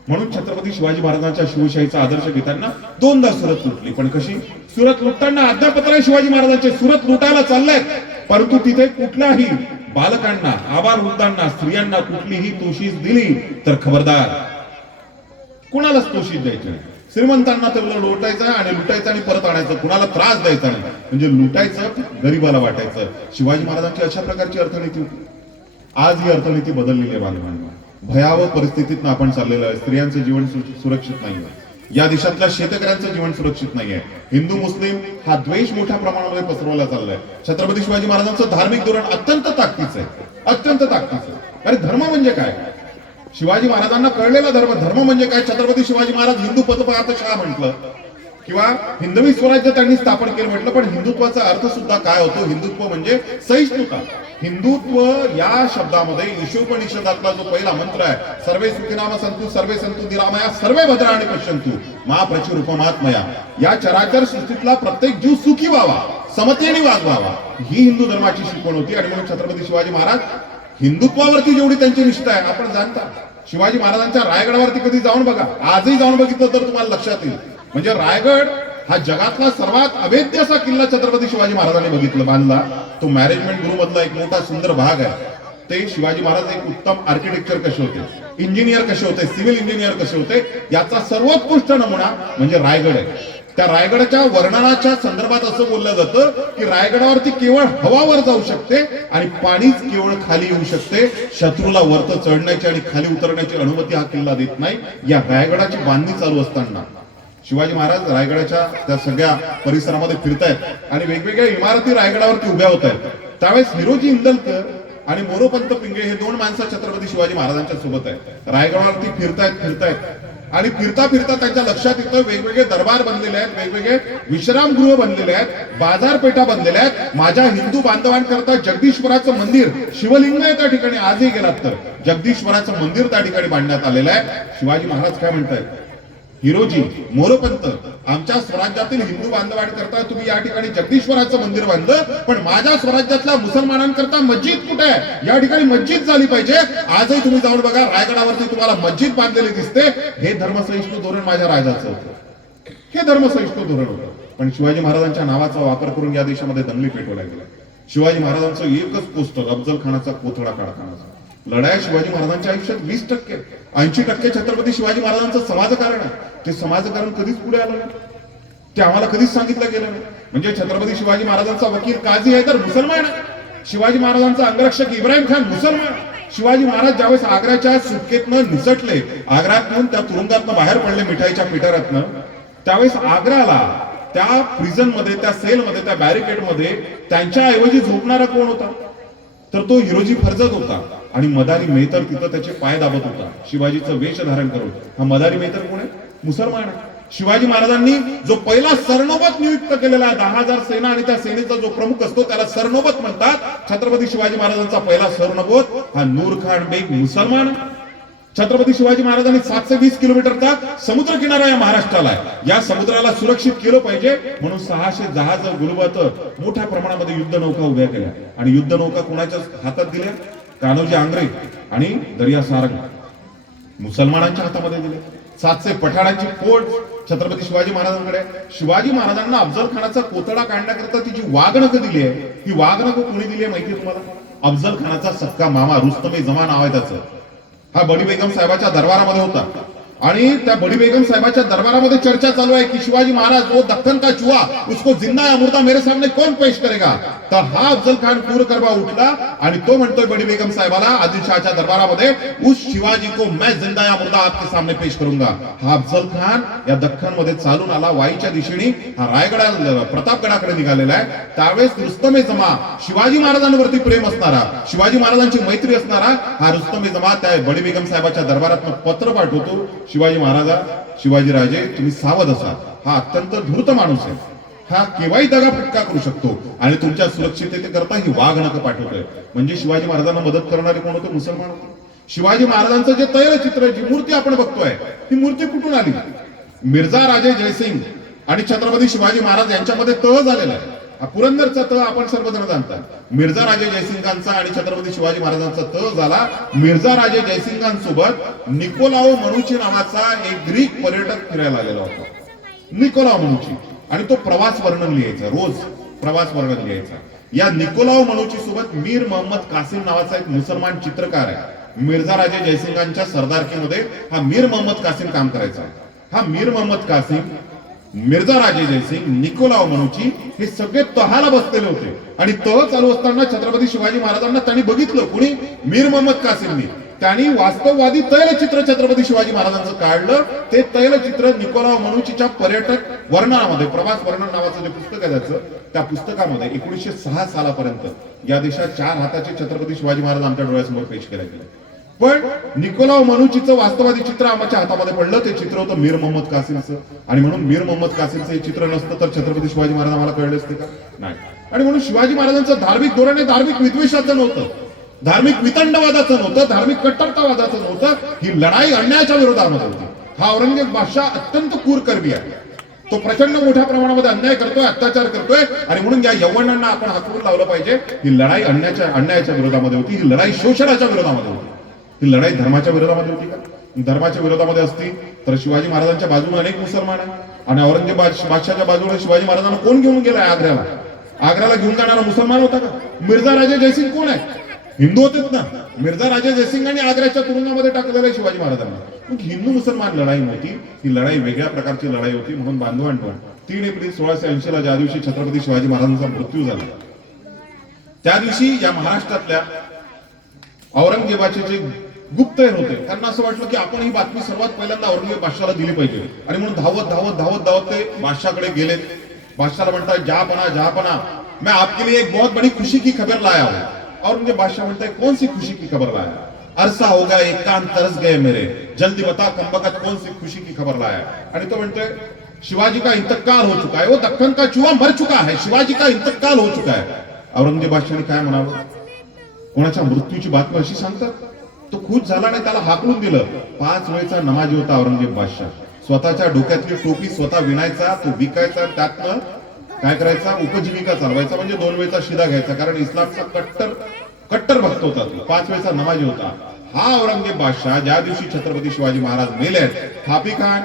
म्हणून छत्रपती शिवाजी महाराजांच्या शिवशाहीचा आदर्श घेताना 2दा सुरत लुटली. पण कशी सुरत लुटताना अद्यापत्र आहे शिवाजी महाराजांचे, सुरत लुटायला चाललेत, परंतु तिथे कुठल्याही बालकांना, आबालवृद्धांना, स्त्रियांना कुठलीही तोशीस दिली तर खबरदार, कुणालाच तोशीस द्यायची नाही. श्रीमंतांना तेवढं लुटायचं आणि लुटायचं आणि परत आणायचं, कुणाला त्रास द्यायचा नाही. म्हणजे लुटायचं, गरीबाला वाटायचं. शिवाजी महाराजांची अशा प्रकारची अर्थनीती होती. आज ही अर्थनीती बदललेली आहे बालकांना. भयावह परिस्थितीतून आपण चाललेलं आहे. स्त्रियांचं जीवन सुरक्षित नाही आहे. या देशातल्या शेतकऱ्यांचं जीवन सुरक्षित नाही आहे. हिंदू मुस्लिम हा द्वेष मोठ्या प्रमाणामध्ये पसरवला चाललाय. छत्रपती शिवाजी महाराजांचं धार्मिक धोरण अत्यंत ताकदीचं आहे, अत्यंत ताकदीचं. अरे धर्म म्हणजे काय, शिवाजी महाराजांना कळलेला धर्म म्हणजे काय. छत्रपती शिवाजी महाराज हिंदू पदपातशाह म्हटलं किंवा हिंदवी स्वराज्य त्यांनी स्थापन केलं म्हटलं, पण हिंदुत्वाचा अर्थ सुद्धा काय होतो. हिंदुत्व म्हणजे सहिष्णुता. हिंदुत्व या शब्दामध्ये ईशोपनिषदातला जो पहिला मंत्र आहे, सर्वे सुखीनाम संतु सर्वे संतु निरामया सर्वे भद्राणि पश्यन्तु मा प्रचुरूपमात्मया, या चराचर सृष्टीतला प्रत्येक जीव सुखी व्हावा, समतेने वागवावा, ही हिंदू धर्माची शिकवण होती. आणि म्हणून छत्रपती शिवाजी महाराज हिंदुत्वावरती जेवढी त्यांची निष्ठा आहे, आपण जाणता शिवाजी महाराजांच्या रायगडावरती कधी जाऊन बघा, आजही जाऊन बघितलं तर तुम्हाला लक्षात येईल. म्हणजे रायगड हा जगातला सर्वात अभेद्य असा किल्ला छत्रपती शिवाजी महाराजांनी बघितलं, बांधला. तो मॅनेजमेंट ग्रुप मधला एक मोठा सुंदर भाग आहे. ते शिवाजी महाराज एक उत्तम आर्किटेक्चर कसे होते, इंजिनियर कसे होते, सिव्हिल इंजिनियर कसे होते, याचा सर्वोत्कृष्ट नमुना म्हणजे रायगड आहे. त्या रायगडाच्या वर्णनाच्या संदर्भात असं बोललं जातं की रायगडावरती केवळ हवा वर जाऊ शकते आणि पाणीच केवळ खाली येऊ शकते. शत्रूला वरत चढण्याची आणि खाली उतरण्याची अनुमती हा किल्ला देत नाही. या रायगडाची बांधणी चालू असताना शिवाजी महाराज रायगडाच्या त्या सगळ्या परिसरामध्ये फिरतायत आणि वेगवेगळ्या इमारती रायगडावरती उभ्या होत आहेत. त्यावेळेस हिरोजी इंदलकर आणि मोरोपंत पिंगळे हे 2 माणसं छत्रपती शिवाजी महाराजांच्या सोबत आहेत. रायगडावरती फिरतायत आणि फिरता फिरता त्यांच्या लक्षात येतं वेगवेगळे दरबार बनलेले आहेत, वेगवेगळे विश्रामगृह बनलेले आहेत, बाजारपेठा बनलेल्या आहेत. माझ्या हिंदू बांधवांकरता जगदीश्वराचं मंदिर, शिवलिंग आहे त्या ठिकाणी, आजही गेलात तर जगदीश्वराचं मंदिर त्या ठिकाणी बांधण्यात आलेलं आहे. शिवाजी महाराज काय म्हणतायत, हिरोजी मोरोपंत, आमच्या स्वराज्यातील हिंदू बांधवांकरता तुम्ही या ठिकाणी जगदीश्वराचं मंदिर बांधलं, पण माझ्या स्वराज्यातल्या मुसलमानांकरता मस्जिद कुठे आहे, या ठिकाणी मस्जिद झाली पाहिजे. आजही तुम्ही जाऊन बघा रायगडावरती तुम्हाला मस्जिद बांधलेली दिसते. हे धर्मसहिष्णू धोरण माझ्या राजाचं होतं, हे धर्मसहिष्णू धोरण होतं. पण शिवाजी महाराजांच्या नावाचा वापर करून या देशामध्ये दंगली पेटवल्या गेल्या. शिवाजी महाराजांचं एकच पोस्टर, अफजल खानाचा कोथळा काढतानाचा लढाया शिवाजी महाराजांच्या आयुष्यात 20%, 80% छत्रपती शिवाजी महाराजांचं समाजकारण आहे. ते समाजकारण कधीच पुढे आलं नाही, ते आम्हाला कधीच सांगितलं गेलं नाही. म्हणजे छत्रपती शिवाजी महाराजांचा वकील काझी आहे तर मुसलमान आहे. शिवाजी महाराजांचा अंगरक्षक इब्राहिम खान मुसलमान. शिवाजी महाराज ज्यावेळेस आग्र्याच्या सुटकेतनं निसटले, आग्र्यातून त्या तुरुंगातनं बाहेर पडले मिठाईच्या पिटाऱ्यातनं, त्यावेळेस आग्र्याला त्या प्रिझन मध्ये, त्या सेल मध्ये, त्या बॅरिकेड मध्ये त्यांच्या ऐवजी झोपणारा कोण होता, तर तो हिरोजी फर्जत होता. आणि मदारी मेहतर तिथं त्याचे पाय दाबत होता शिवाजीचं वेश धारण करून. हा मदारी मेहतर कोण आहे? मुसलमान आहे. शिवाजी महाराजांनी जो पहिला सरनोबत नियुक्त केलेला 10,000 सेना आणि त्या सेनेचा जो प्रमुख असतो त्याला सरनोबत म्हणतात. छत्रपती शिवाजी महाराजांचा पहिला सरनोबत हा नूरखान बेग मुसलमान. छत्रपती शिवाजी महाराजांनी 720 किलोमीटरचा समुद्र किनारा या महाराष्ट्राला आहे. या समुद्राला सुरक्षित केलं पाहिजे म्हणून 600 जहाज गुलबत मोठ्या प्रमाणामध्ये युद्ध नौका उभ्या केल्या आणि युद्ध नौका कोणाच्या हातात दिल्या? कान्होजी आंग्रे आणि दर्या सारंग मुसलमानांच्या हातामध्ये दिले. 700 पठाणांची फौज छत्रपती शिवाजी महाराजांकडे. शिवाजी महाराजांना अफजल खानाचा कोतडा काढण्याकरता ती जी वाघनख दिली आहे ही वाघनख कोणी दिली आहे माहिती आहे तुम्हाला? अफजल खानाचा सक्का मामा रुस्तमे जमा नाव आहे त्याचं. हा बडी बेगम साहेबाच्या दरबारामध्ये होता आणि त्या बडी बेगम साहेबाच्या दरबारामध्ये चर्चा चालू आहे की शिवाजी महाराज वो दक्कन का चुहा उसको जिंदा या मुर्दा मेरे सामने कौन पेश करेगा. तर हा अफजल खान पूरकरबा उठला आणि तो म्हणतोय बडी बेगम साहेबाला आदिलशहाच्या दरबारामध्ये उस शिवाजी को मैं जिंदा या मुर्दा आपके सामने पेश करूंगा. हा अफजल खान या दख्खन मध्ये चालून आला वाईच्या दिशेने. हा रायगडा प्रतापगडाकडे निघालेला आहे. त्यावेळेस रुस्तमे जमा शिवाजी महाराजांवरती प्रेम असणारा शिवाजी महाराजांची मैत्री असणारा हा रुस्तमे जमा त्या बडी बेगम साहेबाच्या दरबारात पत्र पाठवतो. शिवाजी महाराजा शिवाजी राजे तुम्ही सावध असा. हा अत्यंत धूर्त माणूस आहे. हा केव्हाही दगा फटका करू शकतो आणि तुमच्या सुरक्षिततेकरता ही वाघनख पाठवतोय. म्हणजे शिवाजी महाराजांना मदत करणारे कोण होते? मुसलमान होते. शिवाजी महाराजांचं जे तैलचित्र जी मूर्ती आपण बघतोय ती मूर्ती कुठून आली? मिर्झा राजे जयसिंग आणि छत्रपती शिवाजी महाराज यांच्यामध्ये तह झालेला आहे. हा पुरंदरचा तह आपण सर्वजण जाणतात. मिर्झा राजे जयसिंगांचा आणि छत्रपती शिवाजी महाराजांचा तह झाला. मिर्झा राजे जयसिंगांसोबत निकोलाओ मनुची नावाचा एक ग्रीक पर्यटक फिरायला आलेला होता. निकोलाओ मनुची आणि तो प्रवास वर्णन लिहायचा. रोज प्रवास वर्णन लिहायचा. या निकोलाओ मनुची सोबत मीर मोहम्मद कासिम नावाचा एक मुसलमान चित्रकार आहे. मिर्झा राजे जयसिंगांच्या सरदारकीमध्ये हा मीर मोहम्मद कासिम काम करायचा. हा मीर मोहम्मद कासिम मिर्झा राजे जयसिंग निकोलाओ मनुची हे सगळे तहाला बसलेले होते आणि तह चालू असताना छत्रपती शिवाजी महाराजांना त्यांनी बघितलं. कुणी? मीर मोहम्मद कासिमनी. त्यांनी वास्तववादी तैलचित्र छत्रपती शिवाजी महाराजांचं काढलं. ते तैलचित्र निकोलाओ मनुचीच्या पर्यटक वर्णनामध्ये प्रवास वर्णन नावाचं जे पुस्तक आहे त्याचं त्या पुस्तकामध्ये 1906 सालापर्यंत या देशात 4 हाताचे छत्रपती शिवाजी महाराज आमच्या डोळ्यासमोर पेश केले गेले. पण निकोलाओ मनुचीचं वास्तवादी चित्र आमच्या हातामध्ये पडलं. ते चित्र होतं मीर मोहम्मद कासिमचं आणि म्हणून मीर मोहम्मद कासिमचं हे चित्र नसतं तर छत्रपती शिवाजी महाराज आम्हाला कळले असते का? नाही. आणि म्हणून शिवाजी महाराजांचं धार्मिक धोरण हे धार्मिक विद्वेषाचं नव्हतं, धार्मिक वितंडवादाचं नव्हतं, धार्मिक कट्टरतावादाचं नव्हतं. ही लढाई अन्यायाच्या विरोधामध्ये होती. हा औरंगजेब बादशाह अत्यंत क्रूरकर्मी आहे. तो प्रचंड मोठ्या प्रमाणामध्ये अन्याय करतोय, अत्याचार करतोय आणि म्हणून या यवनांना आपण हाकून लावलं पाहिजे. ही लढाई अन्यायाच्या विरोधामध्ये होती. ही लढाई शोषणाच्या विरोधामध्ये होती. ही लढाई धर्माच्या विरोधामध्ये होती का? धर्माच्या विरोधामध्ये असती तर शिवाजी महाराजांच्या बाजूने अनेक मुसलमान आहे आणि औरंगजेब बादशाहच्या बाजूने शिवाजी महाराजांना कोण घेऊन गेलाय आग्र्याला? आग्र्याला घेऊन जाणारा मुसलमान होता का? मिर्झा राजे जयसिंग कोण आहे? हिंदू होतेच ना. मिर्झा राजे जयसिंगांनी आग्र्याच्या तुरुंगामध्ये टाकलेलं आहे शिवाजी महाराजांना. मग हिंदू मुसलमान लढाई नव्हती. ही लढाई वेगळ्या प्रकारची लढाई होती. म्हणून बांधवांनो 3 एप्रिल 1680 ला ज्या दिवशी छत्रपती शिवाजी महाराजांचा मृत्यू झाला त्या दिवशी या महाराष्ट्रातल्या औरंगजेबाचे जे गुप्तहेर होते त्यांना असं वाटलं की आपण ही बातमी सर्वात पहिल्यांदा औरंगजेब बादशाहला दिली पाहिजे आणि म्हणून धावत ते बादशाहकडे गेलेत. बादशाहला म्हणतात जहापना मैं आपके लिए एक बहुत बड़ी खुशी की खबर लाया हूं. औरंगजेब बादशाह म्हणता है कौन सी खुशी की खबर लाया? अरसा हो गया, एक कान तरस गए मेरे, जल्दी बता कमबख्त कौन सी खुशी की खबर लाया? आणि तो म्हणतोय शिवाजी का इंतकाल हो चुका है, वो दक्कन का चूहा मर चुका है, शिवाजी का इंतकाल हो चुका है. औरंगजेब बादशाहने काय म्हणावं? कोणाच्या मृत्यूची बातमी अशी सांगतात? तो खुश झाला नाही, त्याला हाकलून दिलं. 5 वेळचा नमाजी होता औरंगजेब बादशाह. स्वतःच्या डोक्यातली टोपी स्वतः विणायचा, तो विकायचा, त्यातनं काय करायचा? उपजीविका चालवायचा. म्हणजे 2 वेळचा शिदा घ्यायचा. कारण इस्लामचा कट्टर भक्त होता तो. 5 वेळचा नमाजी होता. हा औरंगजेब बादशाह ज्या दिवशी छत्रपती शिवाजी महाराज मेलेत, हाफी खान,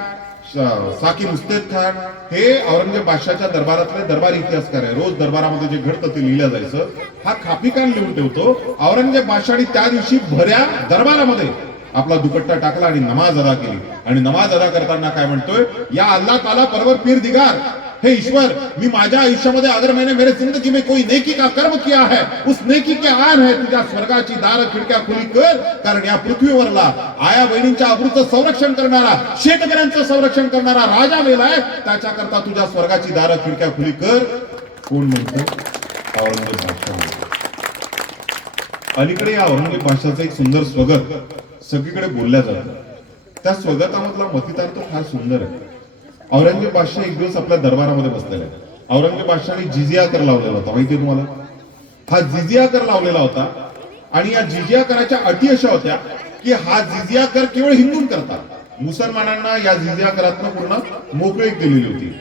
साकी मुस्तेद खान हे औरंगजेब बादशाहच्या दरबारातले दरबारी इतिहासकार आहे. रोज दरबारामध्ये जे घडतं ते लिहिलं जायचं. हा खापी खान लिहून ठेवतो. औरंगजेब बादशाहने त्या दिवशी भऱ्या दरबारामध्ये आपला दुपट्टा टाकला आणि नमाज अदा केली. आणि नमाज अदा करताना काय म्हणतोय? या अल्लाह ताला परवर पीर दिगार, हे ईश्वर, मी माझ्या आयुष्यामध्ये अगर मैंने मेरे जिंदगी में कोई नेकी का कर्म किया है, उस नेकी के आन है तुझ्या स्वर्गाची दार खिडक्या खुली कर. कारण या पृथ्वीवरला आया बहिणींच्या अब्रूचं संरक्षण करणारा, शेतकऱ्यांचं संरक्षण करणारा राजा मेलाय, त्याच्याकरता तुझ्या स्वर्गाची दार खिडक्या खुली कर. कोण म्हणतो? औरंगजेब बादशाह. अलीकडे या औरंगजेब बादशाहचं एक सुंदर स्वगत सगळीकडे बोलल्या जातं. त्या स्वगतामधला मतितार्थ फार सुंदर आहे. औरंगजेब बादशाह एक दिवस आपल्या दरबारामध्ये बसलेला आहे. औरंगजेब बादशाहने जिजिया कर लावलेला होता, माहितीये तुम्हाला? हा जिजिया कर लावलेला होता आणि या जिजिया कराच्या अटी अशा होत्या की हा जिजिया कर केवळ हिंदूंकरता, मुसलमानांना या जिजिया करातनं पूर्ण मोकळीक दिलेली होती.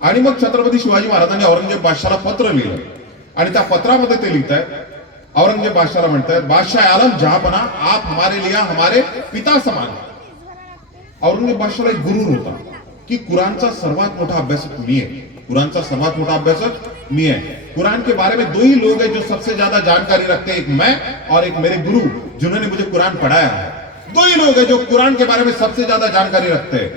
आणि मग छत्रपती शिवाजी महाराजांनी औरंगजेब बादशाहला पत्र लिहिलं आणि त्या पत्रामध्ये ते लिहितायत, औरंगजेब बादशाहला म्हणतायत, बादशाह आलम जहापना आप हमारे लिया हमारे पिता समान. औरंगजेब बादशाहला एक गुरूर होता की कुरानचा सर्वात मोठा अभ्यासक मी आहे, कुरानचा सर्वात मोठा अभ्यासक मी है. कुरान के बारे में दो ही लोग हैं जो सबसे ज्यादा जानकारी रखते हैं, एक मैं और एक मेरे गुरु जिन्होंने मुझे कुरान पढ़ाया है. दो ही लोग हैं जो कुरान के बारे में सबसे ज्यादा जानकारी रखते हैं.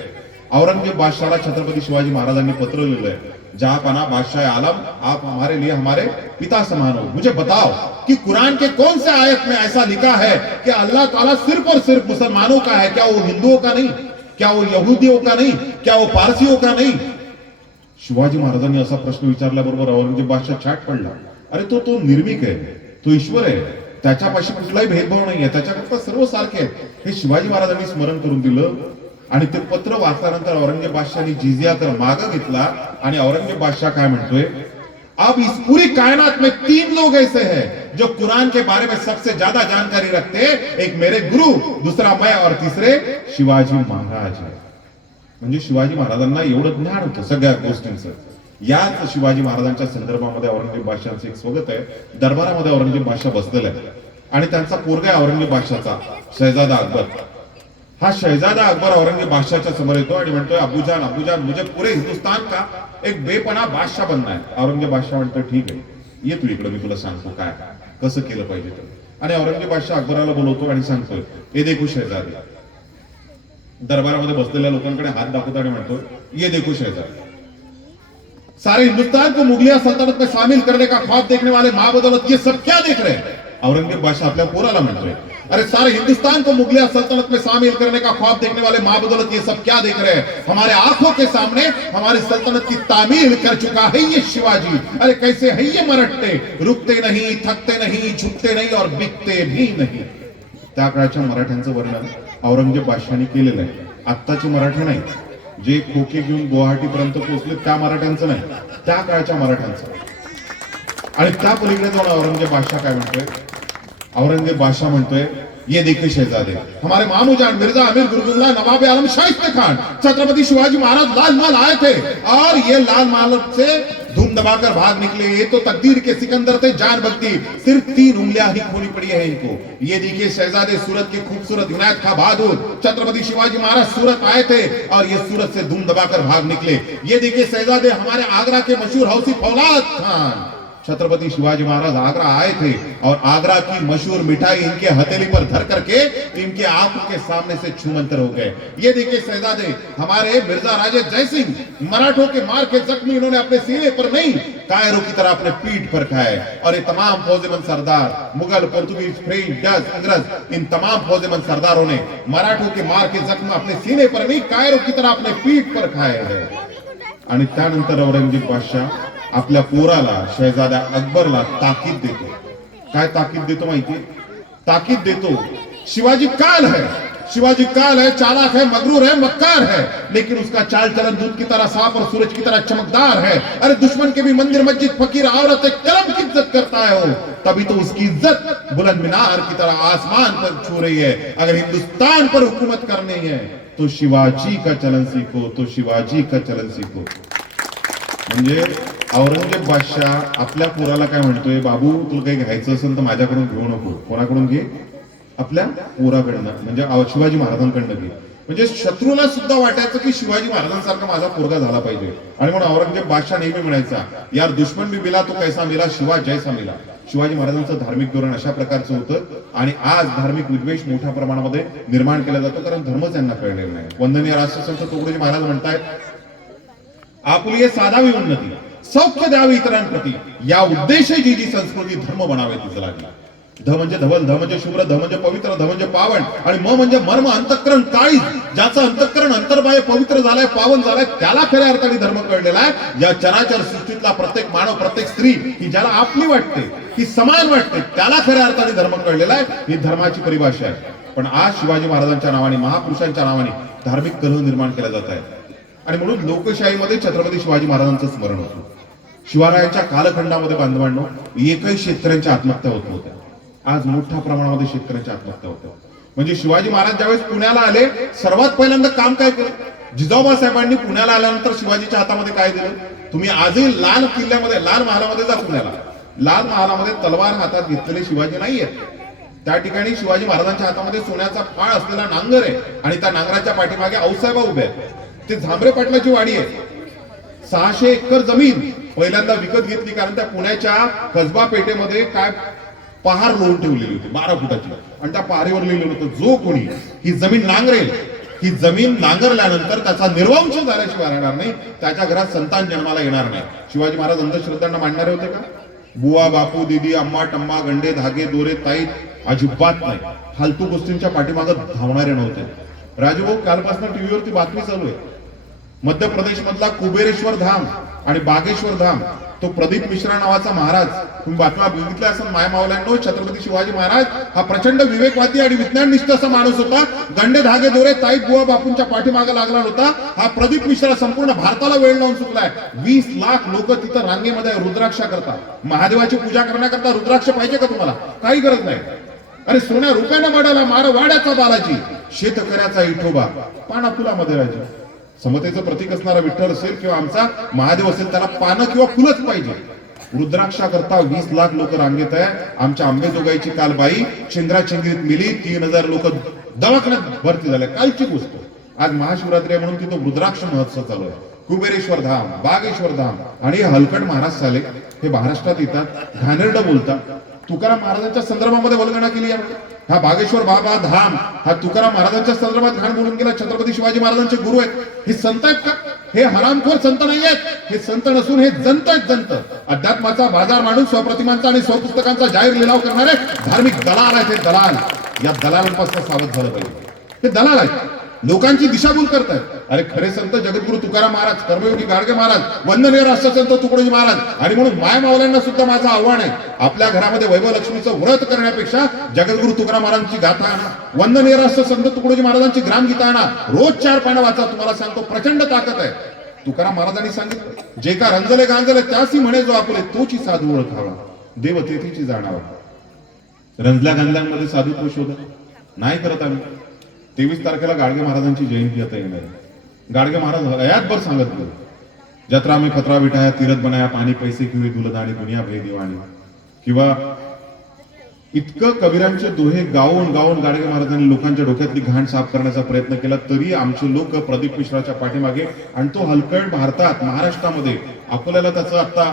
औरंगजेब बादशाहला छत्रपती शिवाजी महाराजांनी पत्र लिहिलंय, जहापना बादशाह आलम आप हमारे लिए हमारे पिता समान हो, मुझे बताओ कि कुरान के कौन से आयत में ऐसा लिखा है कि अल्लाह ताला सिर्फ और सिर्फ मुसलमानों का है, क्या वो हिंदुओं का नहीं, क्या वो यहूदियों का नहीं, क्या वो पारसियों का नहीं. शिवाजी महाराजांनी असा प्रश्न विचारल्याबरोबर औरंगजेब बादशाह छाट पडला. अरे तो निर्मिक आहे, तो ईश्वर आहे, त्याच्यापाशी कुठलाही भेदभाव नाहीये, त्याच्याकरता सर्व सारखे आहेत, हे शिवाजी महाराजांनी स्मरण करून दिलं. आणि ते पत्र वाचल्यानंतर औरंगजेब बादशाहनी जिजिया कर मागे घेतला आणि औरंगजेब बादशाह काय म्हणतोय, अब इस पूरी कायनात में 3 लोग ऐसे हैं जो कुरान के बारे में सबसे ज्यादा जानकारी रखते हैं, एक मेरे गुरु, दूसरा मैं और तीसरे शिवाजी महाराज है. म्हणजे शिवाजी महाराजांना एवढं ज्ञान होतं सगळ्या गोष्टींचं. याच शिवाजी महाराजांच्या संदर्भामध्ये औरंगजेब बादशाहचं एक स्वागत आहे. दरबारामध्ये औरंगजेब बादशाह बसलेला आहे आणि त्यांचा पोरगा आहे औरंगजेब बादशाहचा शहजादा अकबर. हा शहजादा अकबर औरंगजेब बादशाहच्या समोर येतो आणि म्हणतोय, अबूजान अबूजान मुझे पूरे हिंदुस्तान का एक बेपना बादशाह बनना है. औरंगजेब बादशाह म्हणतोय, ठीक आहे, ये तू इकडे, मी तुला सांगतो काय कसं केलं पाहिजे ते. आणि औरंगजेब बादशाह अकबराला बोलवतो आणि सांगतोय, हे देखो शहजादे. दरबारामध्ये बसलेल्या लोकांकडे हात दाखवतो आणि म्हणतो, ये देखो शहजादे, सारे हिंदुस्तान को मुगलिया सल्तनत में शामिल करने का ख्वाब देखने वाले महाबदौलत ये सब क्या देख रहे हैं. औरंगजेब बादशाह आपल्या पोराला म्हणतोय, अरे सारे हिंदुस्तान को मुगलिया सल्तनत में शामिल करने का ख्वाब देखने वाले महाबदौलत ये सब क्या देख रहे हैं. हमारे आंखों के सामने हमारी सल्तनत की तामीर कर चुका है ये शिवाजी. अरे कैसे है ये मरटते, रुकते नहीं, थकते नहीं, झुकते नहीं और बिकते भी नहीं. त्या काळच्या मराठ्यांचं वर्णन औरंगजेब बादशाहनी केलेलं आहे. आत्ताचे मराठी नाही, जे खोके घेऊन गुवाहाटी पर्यंत पोहोचले त्या मराठ्यांचं नाही, त्या काळच्या मराठ्यांचं. आणि त्या पलीकडे जाऊन औरंगजेब बादशाह काय म्हणतोय, औरंगजेब बादशाह म्हणतोय, ये देखिए शहजादे, हमारे मामूजान मिर्जा अमीर गुरुदुल्ला नवाब आलम शाइस्ते खान छत्रपति शिवाजी महाराज लाल महल आए थे और ये लाल महल से धूम दबाकर भाग निकले. ये तो तकदीर के सिकंदर थे, जान बख्ती, सिर्फ 3 उंगलियां ही खोनी पड़ी है इनको. ये देखिए शहजादे, सूरत के खूबसूरत इनायत खां बहादुर छत्रपति शिवाजी महाराज सूरत आए थे और ये सूरत से धूम दबाकर भाग निकले. ये देखिए शहजादे, हमारे आगरा के मशहूर हौसी फौलाद खान छत्रपति शिवाजी महाराज आगरा आए थे और आगरा की मशहूर मिठाई इनके हथेली पर धर करके इनके आंखों के सामने से छूमंतर हो गए. ये देखिए शहजादे, हमारे मिर्जा राजे जयसिंह मराठों के मार के जख्मी इन्होंने अपने सीने पर नहीं, कायरों की तरह अपने पीठ पर खाए. और ये तमाम फौजेमंद सरदार, मुगल, पोर्तुगीज, फ्रेंच, डच, अंग्रेज, इन तमाम फौजेमंद सरदारों ने मराठों के मार के जख्म अपने सीने पर नहीं, कायरों की तरह अपने पीठ पर खाए हैं. आणि त्यानंतर औरंगजेब बादशाह आपल्या पोराला शहजादा अकबरला ताकीद देतो. काय ताकीद देतो माहितीये? ताकीद देतो, शिवाजी काल है, शिवाजी काल है, चालाक है, मगरूर है, मक्कार है, लेकिन उसका चाल चलन दूध की तरह साफ और सूरज की तरह चमकदार है. अरे दुश्मन के भी मंदिर मस्जिद फकीर औरत कलम की इज्जत करता है वो, तभी तो उसकी इज्जत बुलंद मीनार की तरह आसमान पर छू रही है. अगर हिंदुस्तान पर हुकूमत करनी है तो शिवाजी का चलन सीखो, तो शिवाजी का चलन सीखो. म्हणजे औरंगजेब बादशाह आपल्या पोराला काय म्हणतोय, बाबू तुला काही घ्यायचं असेल तर माझ्याकडून घेऊ नको. कोणाकडून घे? आपल्या पोराकडनं, म्हणजे शिवाजी महाराजांकडनं घे. म्हणजे शत्रूला सुद्धा वाटायचं की शिवाजी महाराजांसारखा माझा पोरगा झाला पाहिजे. आणि म्हणून औरंगजेब बादशाह नेहमी म्हणायचा, यार दुश्मन भी मिला तो कैसा मिला, शिवा जैसा मिला. शिवाजी महाराजांचं धार्मिक धोरण अशा प्रकारचं होतं. आणि आज धार्मिक विद्वेष मोठ्या प्रमाणामध्ये निर्माण केला जातो, कारण धर्मच त्यांना कळलेला नाही. वंदनीय राष्ट्रसंत तुकडोजी महाराज म्हणतायत, आपुली साधावी उन्नती, सौख्य द्यावी इतरांप्रती, या उद्देशे जी जी संस्कृती धर्म बनावे तिचं लागली. ध म्हणजे धवल, ध म्हणजे शुभ्र, ध म्हणजे पवित्र, ध म्हणजे पावन, आणि म म्हणजे मर्म, अंतःकरण काळी. ज्याचं अंतःकरण अंतर्बाह्य पवित्र झालंय, पावन झालंय, त्याला खऱ्या अर्थाने धर्म कळलेला आहे. या चराचर सृष्टीतला प्रत्येक मानव, प्रत्येक स्त्री ही ज्याला आपली वाटते, ही समान वाटते, त्याला खऱ्या अर्थाने धर्म कळलेला आहे. ही धर्माची परिभाषा आहे. पण आज शिवाजी महाराजांच्या नावाने, महापुरुषांच्या नावाने धार्मिक कलह निर्माण केला जात आहे. आणि म्हणून लोकशाहीमध्ये छत्रपती शिवाजी महाराजांचं स्मरण होतं. शिवरायांच्या कालखंडामध्ये बांधवांनो एकही शेतकऱ्यांच्या आत्महत्या होत नव्हत्या. आज मोठ्या प्रमाणामध्ये शेतकऱ्यांच्या आत्महत्या होत्या. म्हणजे शिवाजी महाराज ज्यावेळेस पुण्याला आले, सर्वात पहिल्यांदा काम काय केलं? जिजाऊबा साहेबांनी पुण्याला आल्यानंतर शिवाजीच्या हातामध्ये काय दिलं? तुम्ही आजही लाल किल्ल्यामध्ये, लाल महालामध्ये जा पुण्याला, लाल महालामध्ये तलवार हातात घेतलेले शिवाजी नाहीयेत. त्या ठिकाणी शिवाजी महाराजांच्या हातामध्ये सोन्याचा फाळ असलेला नांगर आहे आणि त्या नांगराच्या पाठीमागे आऊसाहेब उभे आहेत. ते झांबरे पाटलाची वाडी आहे. 600 एकर जमीन पहिल्यांदा विकत घेतली, कारण त्या पुण्याच्या कसबा पेठेमध्ये काय पहार रोवून ठेवलेली होती 12 फुटाची, आणि त्या पहारीवर लिहिलेलं होतं, जो कोणी ही जमीन नांगरेल, ही जमीन नांगरल्यानंतर त्याचा निर्वंश झाल्याशिवाय राहणार नाही, त्याच्या घरात संतान जन्माला येणार नाही. शिवाजी महाराज अंधश्रद्धांना मांडणारे होते का? बुवा, बापू, दिदी, अम्मा, टम्मा, गंडे, धागे, दोरे, ताईत अजिबात नाही. फालतू गोष्टींच्या पाठीमागे धावणारे नव्हते. राजभाऊ, कालपासून टीव्हीवरती बातमी चालू आहे. मध्य प्रदेश मधला कुबेरेश्वर धाम आणि बागेश्वर धाम, तो प्रदीप मिश्रा नावाचा महाराज, तुम्ही बातम्या बघितल्या असं माय मावल्यांनो, छत्रपती शिवाजी महाराज हा प्रचंड विवेकवादी आणि विज्ञाननिष्ठ असा माणूस होता. गंडे, धागे, दोरे, ताईत, बुवा, बापूंच्या पाठीमागे लागला होता. हा प्रदीप मिश्रा संपूर्ण भारताला वेळ लावून चुकलाय. 20 लाख लोक तिथं रांगेमध्ये रुद्राक्षा करतात. महादेवाची पूजा करण्याकरता रुद्राक्ष पाहिजे का तुम्हाला? काही गरज नाही. अरे सोन्या रुपयानं वाढायला मार वाड्याचा बालाजी, शेतकऱ्याचा इठोबा, पाना फुलामध्ये राजा. समतेचं प्रतीक असणारा विठ्ठल असेल किंवा आमचा महादेव असेल, त्याला पानं किंवा फुलच पाहिजे. रुद्राक्षा करता 20 लाख लोक रांगेत आहे. आमच्या अंबेजोगाईची काल बाई चेंगराचेंगरीत मिली, 3000 लोक दवाखान्यात भरती झाले. कालची गोष्ट. आज महाशिवरात्री आहे म्हणून तिथं रुद्राक्ष महोत्सव चालू आहे. कुबेरेश्वर धाम, बागेश्वर धाम आणि हलकट महाराज साले हे महाराष्ट्रात येतात, घाणेरडं बोलतात. तुकाराम महाराजांच्या संदर्भामध्ये वल्गणा केली आहे. हा बागेश्वर बाबा धाम हा तुकाराम महाराजांच्या संदर्भात घाण बोलून गेला. छत्रपती शिवाजी महाराजांचे गुरु आहेत. हे संत आहेत का? हे हरामखोर संत नाही आहेत. हे संत नसून हे जंत आहेत. जंत अध्यात्माचा बाजार मांडून स्वप्रतिमांचा आणि स्वपुस्तकांचा जाहीर लिलाव करणारे धार्मिक दलाल आहेत. हे दलाल, या दलालांपासून सावध झालं पाहिजे. हे दलाल आहेत, लोकांची दिशाभूल करतायत. अरे खरे संत जगद्गुरु तुकाराम महाराज, कर्मयोगी गाडगे महाराज, वंदनीय राष्ट्रसंत तुकडोजी महाराज. आणि म्हणून माय मावल्यांना सुद्धा माझं आव्हान आहे, आपल्या घरामध्ये वैभव लक्ष्मीचं व्रत करण्यापेक्षा जगद्गुरु तुकाराम महाराजांची गाथा आणा, वंदनीय राष्ट्रसंत तुकडोजी महाराजांची ग्रामगीता आणा, रोज 4 पानं वाचा. तुम्हाला सांगतो प्रचंड ताकद आहे. तुकाराम महाराजांनी सांगितलं, जे का रंजले गांजले त्यासी म्हणे जो आपले, तोची साधू ओळखावा, देव तेथीची जाणावा. रंजल्या गांजल्यांमध्ये साधुत्व शोधा नाही करत आम्ही. 23 तारखेला गाडगे महाराजांची जयंती आता येणार आहे. गाडगे महाराज हयातभर सांगत गेले, जत्रा में खतरा बिठाया, तीरथ बनाया, पाणी पैसे किंवा दुलदाणी, दुनिया भय दिवाणी. किंवा इतकं कबीरांचे दोहे गाऊन गाऊन गाडगे महाराजांनी लोकांच्या डोक्यातली घाण साफ करण्याचा प्रयत्न केला, तरी आमचे लोक प्रदीप मिश्राच्या पाठीमागे. आणि तो हलकट भारतात, महाराष्ट्रामध्ये अकोल्याला त्याचं आता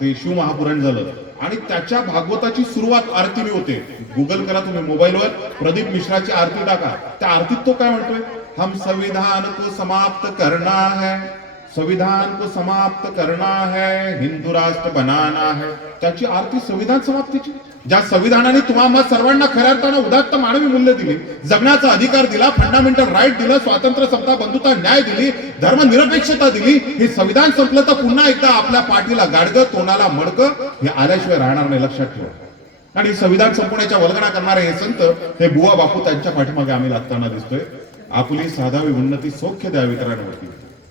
ते शिव महापुराण झालं आणि त्याच्या भागवताची सुरुवात आरतीने होते. गुगल करा तुम्ही मोबाईलवर, प्रदीप मिश्राची आरती टाका. त्या आरतीत तो काय म्हणतोय? हम संविधान को समाप्त करना है, संविधान को समाप्त करना है, हिंदू राष्ट्र बनाना है. त्याची आरती संविधान समाप्तीची. ज्या संविधानाने तुम्हाला सर्वांना खऱ्या अर्थानं उदात्त मानवी मूल्य दिली, जगण्याचा अधिकार दिला, फंडामेंटल राईट दिलं, स्वातंत्र्य, समता, बंधुता, न्याय दिली, धर्मनिरपेक्षता दिली, हे संविधान संपलं तर पुन्हा एकदा आपल्या पाठीला गाडगं, तोंडाला मडकं हे आल्याशिवाय राहणार नाही, लक्षात ठेवा. आणि संविधान संपवण्याच्या वल्गणा करणारे हे संत, हे बुवा बापू, त्यांच्या पाठीमागे आम्ही लागताना दिसतोय. आपली साधावी उन्नती सौख्य द्यावी इतरांवरती,